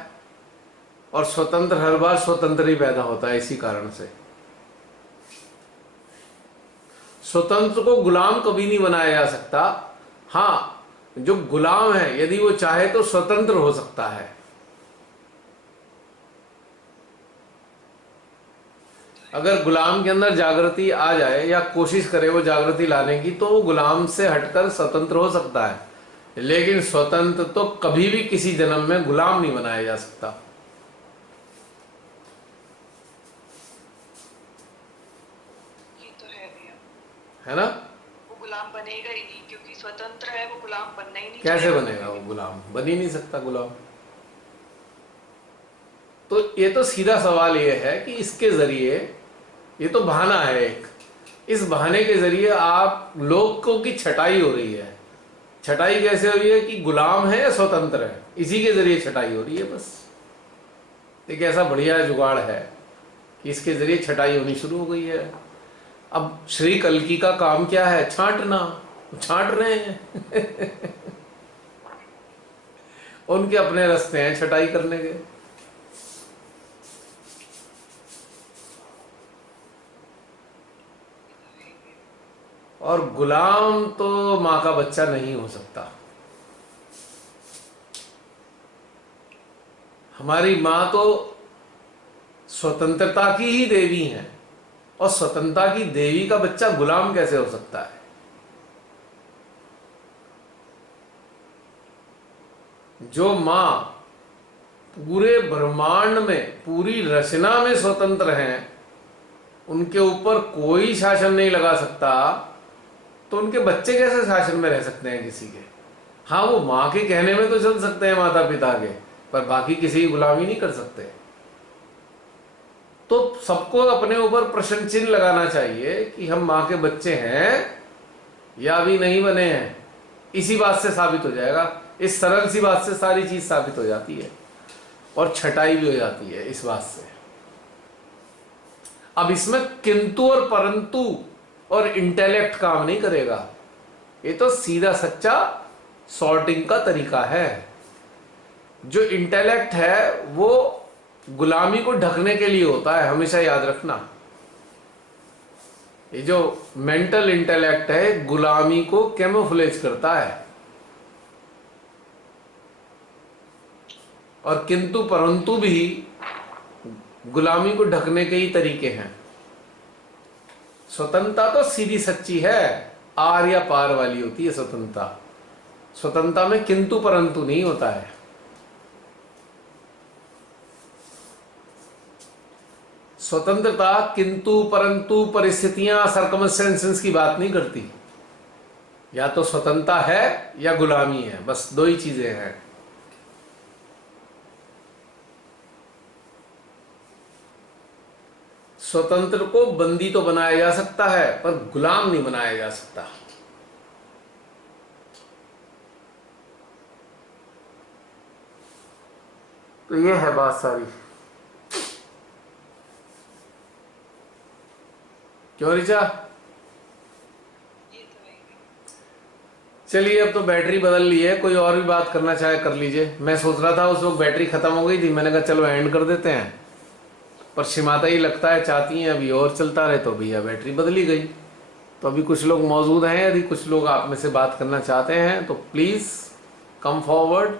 और स्वतंत्र हर बार स्वतंत्र ही पैदा होता है। इसी कारण से स्वतंत्र को गुलाम कभी नहीं बनाया जा सकता। हाँ, जो गुलाम है यदि वो चाहे तो स्वतंत्र हो सकता है। अगर गुलाम के अंदर जागृति आ जाए या कोशिश करे वो जागृति लाने की, तो वो गुलाम से हटकर स्वतंत्र हो सकता है। लेकिन स्वतंत्र तो कभी भी किसी जन्म में गुलाम नहीं बनाया जा सकता। ये तो है भैया, है ना? वो गुलाम बनेगा ही नहीं, क्योंकि स्वतंत्र है, वो गुलाम बनना ही नहीं कैसे चाहेगा। बनेगा वो गुलाम? बन ही नहीं सकता गुलाम। तो ये तो सीधा सवाल ये है कि इसके जरिए, ये तो बहाना है एक, इस बहाने के जरिए आप लोगों की छटाई हो रही है। छटाई कैसे हो रही है कि गुलाम है या स्वतंत्र है, इसी के जरिए छटाई हो रही है। बस एक ऐसा बढ़िया जुगाड़ है कि इसके जरिए छटाई होनी शुरू हो गई है। अब श्री कल्की का काम क्या है? छांटना। छांट रहे हैं उनके अपने रास्ते हैं छटाई करने के। और गुलाम तो मां का बच्चा नहीं हो सकता। हमारी मां तो स्वतंत्रता की ही देवी है, और स्वतंत्रता की देवी का बच्चा गुलाम कैसे हो सकता है? जो माँ पूरे ब्रह्मांड में, पूरी रचना में स्वतंत्र हैं, उनके ऊपर कोई शासन नहीं लगा सकता, तो उनके बच्चे कैसे शासन में रह सकते हैं किसी के? हाँ, वो माँ के कहने में तो चल सकते हैं माता पिता के, पर बाकी किसी की गुलामी नहीं कर सकते। तो सबको अपने ऊपर प्रश्न चिन्ह लगाना चाहिए कि हम माँ के बच्चे हैं या अभी नहीं बने हैं। इसी बात से साबित हो जाएगा, इस सरल सी बात से सारी चीज साबित हो जाती है और छटाई भी हो जाती है इस बात से। अब इसमें किंतु और परंतु और इंटेलेक्ट काम नहीं करेगा, ये तो सीधा सच्चा सॉर्टिंग का तरीका है। जो इंटेलेक्ट है वो गुलामी को ढकने के लिए होता है, हमेशा याद रखना। ये जो मेंटल इंटेलेक्ट है गुलामी को कैमोफ्लेज करता है। और किंतु परंतु भी गुलामी को ढकने के ही तरीके हैं। स्वतंत्रता तो सीधी सच्ची है, आर या पार वाली होती है स्वतंत्रता। स्वतंत्रता में किंतु परंतु नहीं होता है। स्वतंत्रता किंतु परंतु परिस्थितियां सर्कमस्टेंसेस की बात नहीं करती। या तो स्वतंत्रता है या गुलामी है, बस दो ही चीजें हैं। स्वतंत्र को बंदी तो बनाया जा सकता है पर गुलाम नहीं बनाया जा सकता। तो ये है बात सारी। क्यों ऋचा? चलिए, अब तो बैटरी बदल ली है, कोई और भी बात करना चाहे कर लीजिए। मैं सोच रहा था उस वक्त बैटरी खत्म हो गई थी, मैंने कहा चलो एंड कर देते हैं, पर शिमाता ही लगता है चाहती हैं अभी और चलता रहे, तो भैया बैटरी बदली गई। तो अभी कुछ लोग मौजूद हैं, यदि कुछ लोग आप में से बात करना चाहते हैं तो प्लीज कम फॉरवर्ड।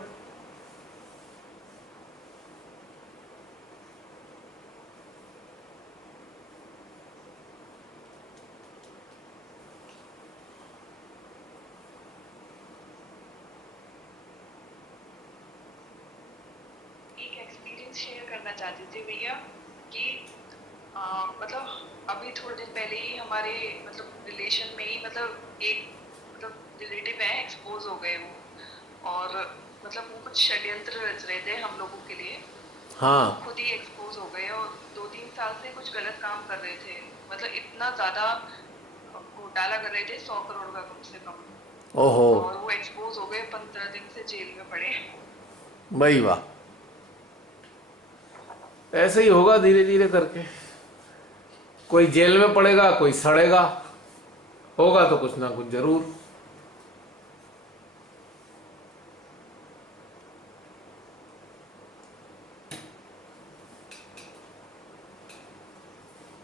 एक एक्सपीरियंस शेयर करना चाहती थी भैया कि मतलब अभी थोड़े दिन पहले ही हमारे मतलब रिलेशन में ही मतलब एक मतलब रिलेटिव है, एक्सपोज हो गए वो। और मतलब वो कुछ षड्यंत्र रच रहे थे हम लोगों के लिए। हाँ, खुद ही एक्सपोज हो गए और 2-3 साल से कुछ गलत काम कर रहे थे। मतलब इतना ज्यादा घोटाला कर रहे थे, 100 करोड़ का कम से कम। ओहो, और वो एक्सपोज हो गए, 15 दिन से जेल में पड़े। भाई वाह। ऐसे ही होगा धीरे धीरे करके, कोई जेल में पड़ेगा, कोई सड़ेगा, होगा तो कुछ ना कुछ जरूर।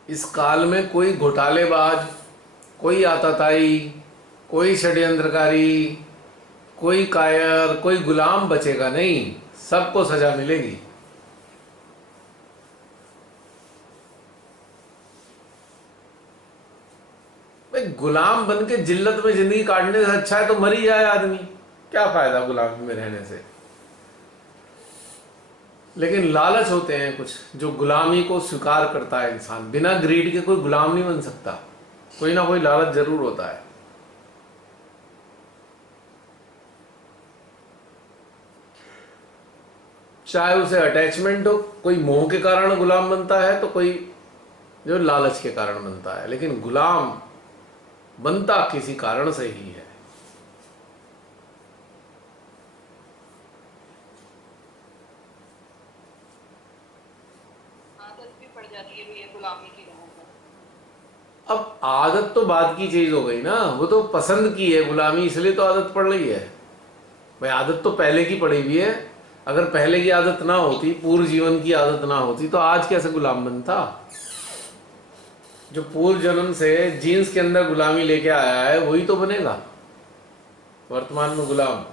इस काल में कोई घोटालेबाज, कोई आताताई, कोई षड्यंत्रकारी, कोई कायर, कोई गुलाम बचेगा नहीं, सबको सजा मिलेगी। भाई गुलाम बन के जिल्लत में जिंदगी काटने से अच्छा है तो मर ही जाए आदमी, क्या फायदा गुलामी में रहने से। लेकिन लालच होते हैं कुछ, जो गुलामी को स्वीकार करता है इंसान। बिना ग्रीड के कोई गुलाम नहीं बन सकता, कोई ना कोई लालच जरूर होता है। चाहे उसे अटैचमेंट हो, कोई मोह के कारण गुलाम बनता है तो कोई जो लालच के कारण बनता है, लेकिन गुलाम बनता किसी कारण से ही है। आदत भी पड़ जाती है भैया गुलामी की लोगों को। अब आदत तो बात की चीज हो गई ना, वो तो पसंद की है गुलामी, इसलिए तो आदत पड़ रही है। भाई आदत तो पहले की पड़ी हुई है। अगर पहले की आदत ना होती, पूर्व जीवन की आदत ना होती, तो आज कैसे गुलाम बनता? जो पूर्व जन्म से जीन्स के अंदर गुलामी लेके आया है वही तो बनेगा वर्तमान में गुलाम।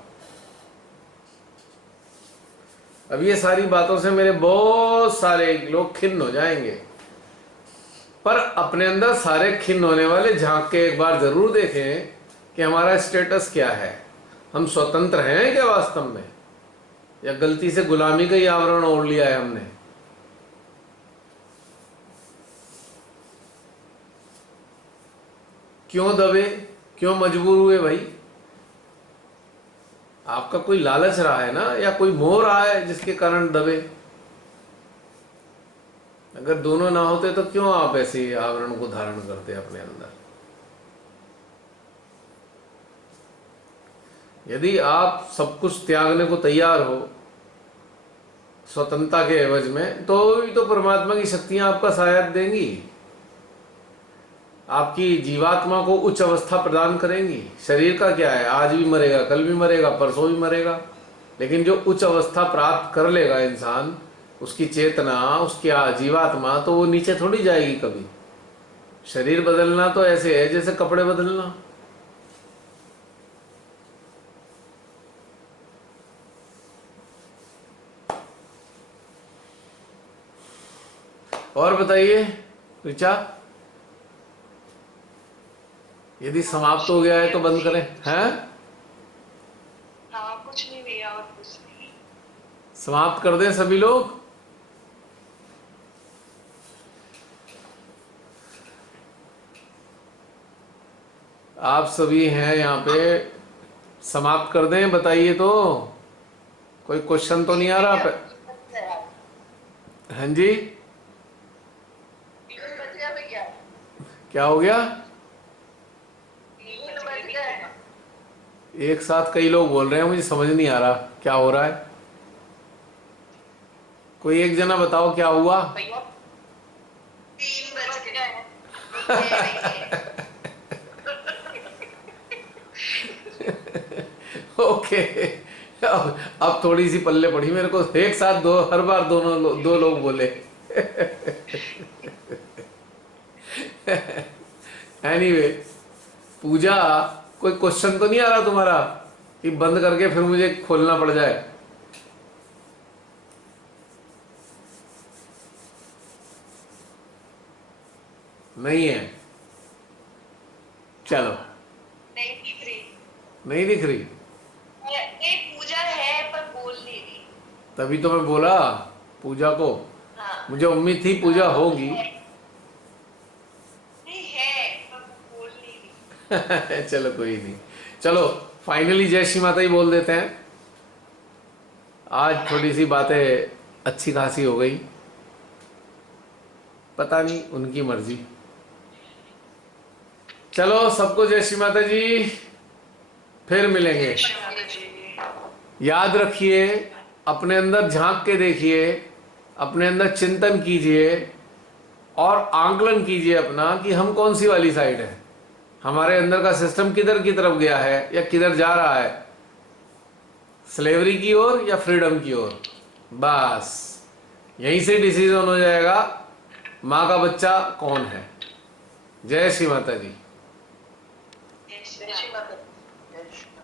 अब ये सारी बातों से मेरे बहुत सारे लोग खिन्न हो जाएंगे, पर अपने अंदर सारे खिन्न होने वाले झांक के एक बार जरूर देखें कि हमारा स्टेटस क्या है। हम स्वतंत्र हैं क्या वास्तव में? या गलती से गुलामी का ही आवरण ओढ़ लिया है हमने? क्यों दबे, क्यों मजबूर हुए भाई? आपका कोई लालच रहा है ना, या कोई मोह रहा है जिसके कारण दबे? अगर दोनों ना होते तो क्यों आप ऐसे आवरण को धारण करते अपने अंदर? यदि आप सब कुछ त्यागने को तैयार हो स्वतंत्रता के एवज में, तो परमात्मा की शक्तियां आपका साथ देंगी, आपकी जीवात्मा को उच्च अवस्था प्रदान करेंगी। शरीर का क्या है, आज भी मरेगा, कल भी मरेगा, परसों भी मरेगा, लेकिन जो उच्च अवस्था प्राप्त कर लेगा इंसान, उसकी चेतना, उसकी जीवात्मा, तो वो नीचे थोड़ी जाएगी कभी। शरीर बदलना तो ऐसे है जैसे कपड़े बदलना। और बताइए ऋचा, यदि समाप्त हो गया है तो बंद करें? हैं? हाँ कुछ नहीं भैया, और कुछ नहीं। समाप्त कर दें सभी लोग? आप सभी हैं यहाँ पे, समाप्त कर दें? बताइए तो, कोई क्वेश्चन तो नहीं आ रहा? हाँ जी, क्या हो गया? एक साथ कई लोग बोल रहे हैं, मुझे समझ नहीं आ रहा क्या हो रहा है। कोई एक जना बताओ क्या हुआ? 3 बज गए। ओके, अब थोड़ी सी पल्ले पड़ी मेरे को, एक साथ दो, हर बार दो लोग बोले। एनीवे, पूजा, कोई क्वेश्चन तो नहीं आ रहा तुम्हारा कि बंद करके फिर मुझे खोलना पड़ जाए? नहीं है? चलो, नहीं दिख रही। नहीं दिख रही? नहीं, पूजा है पर बोल नहीं रही। तभी तो मैं बोला पूजा को, हाँ। मुझे उम्मीद थी पूजा होगी। नहीं है पर बोल नहीं रही। चलो कोई नहीं, चलो फाइनली जय श्री माता ही बोल देते हैं। आज थोड़ी सी बातें अच्छी खासी हो गई, पता नहीं, उनकी मर्जी। चलो सबको जय श्री माता जी, फिर मिलेंगे। याद रखिए, अपने अंदर झांक के देखिए, अपने अंदर चिंतन कीजिए और आंकलन कीजिए अपना कि हम कौन सी वाली साइड है, हमारे अंदर का सिस्टम किधर की तरफ गया है या किधर जा रहा है, स्लेवरी की ओर या फ्रीडम की ओर। बस यहीं से डिसीजन हो जाएगा माँ का बच्चा कौन है। जय श्री माता जी। जय श्री माता।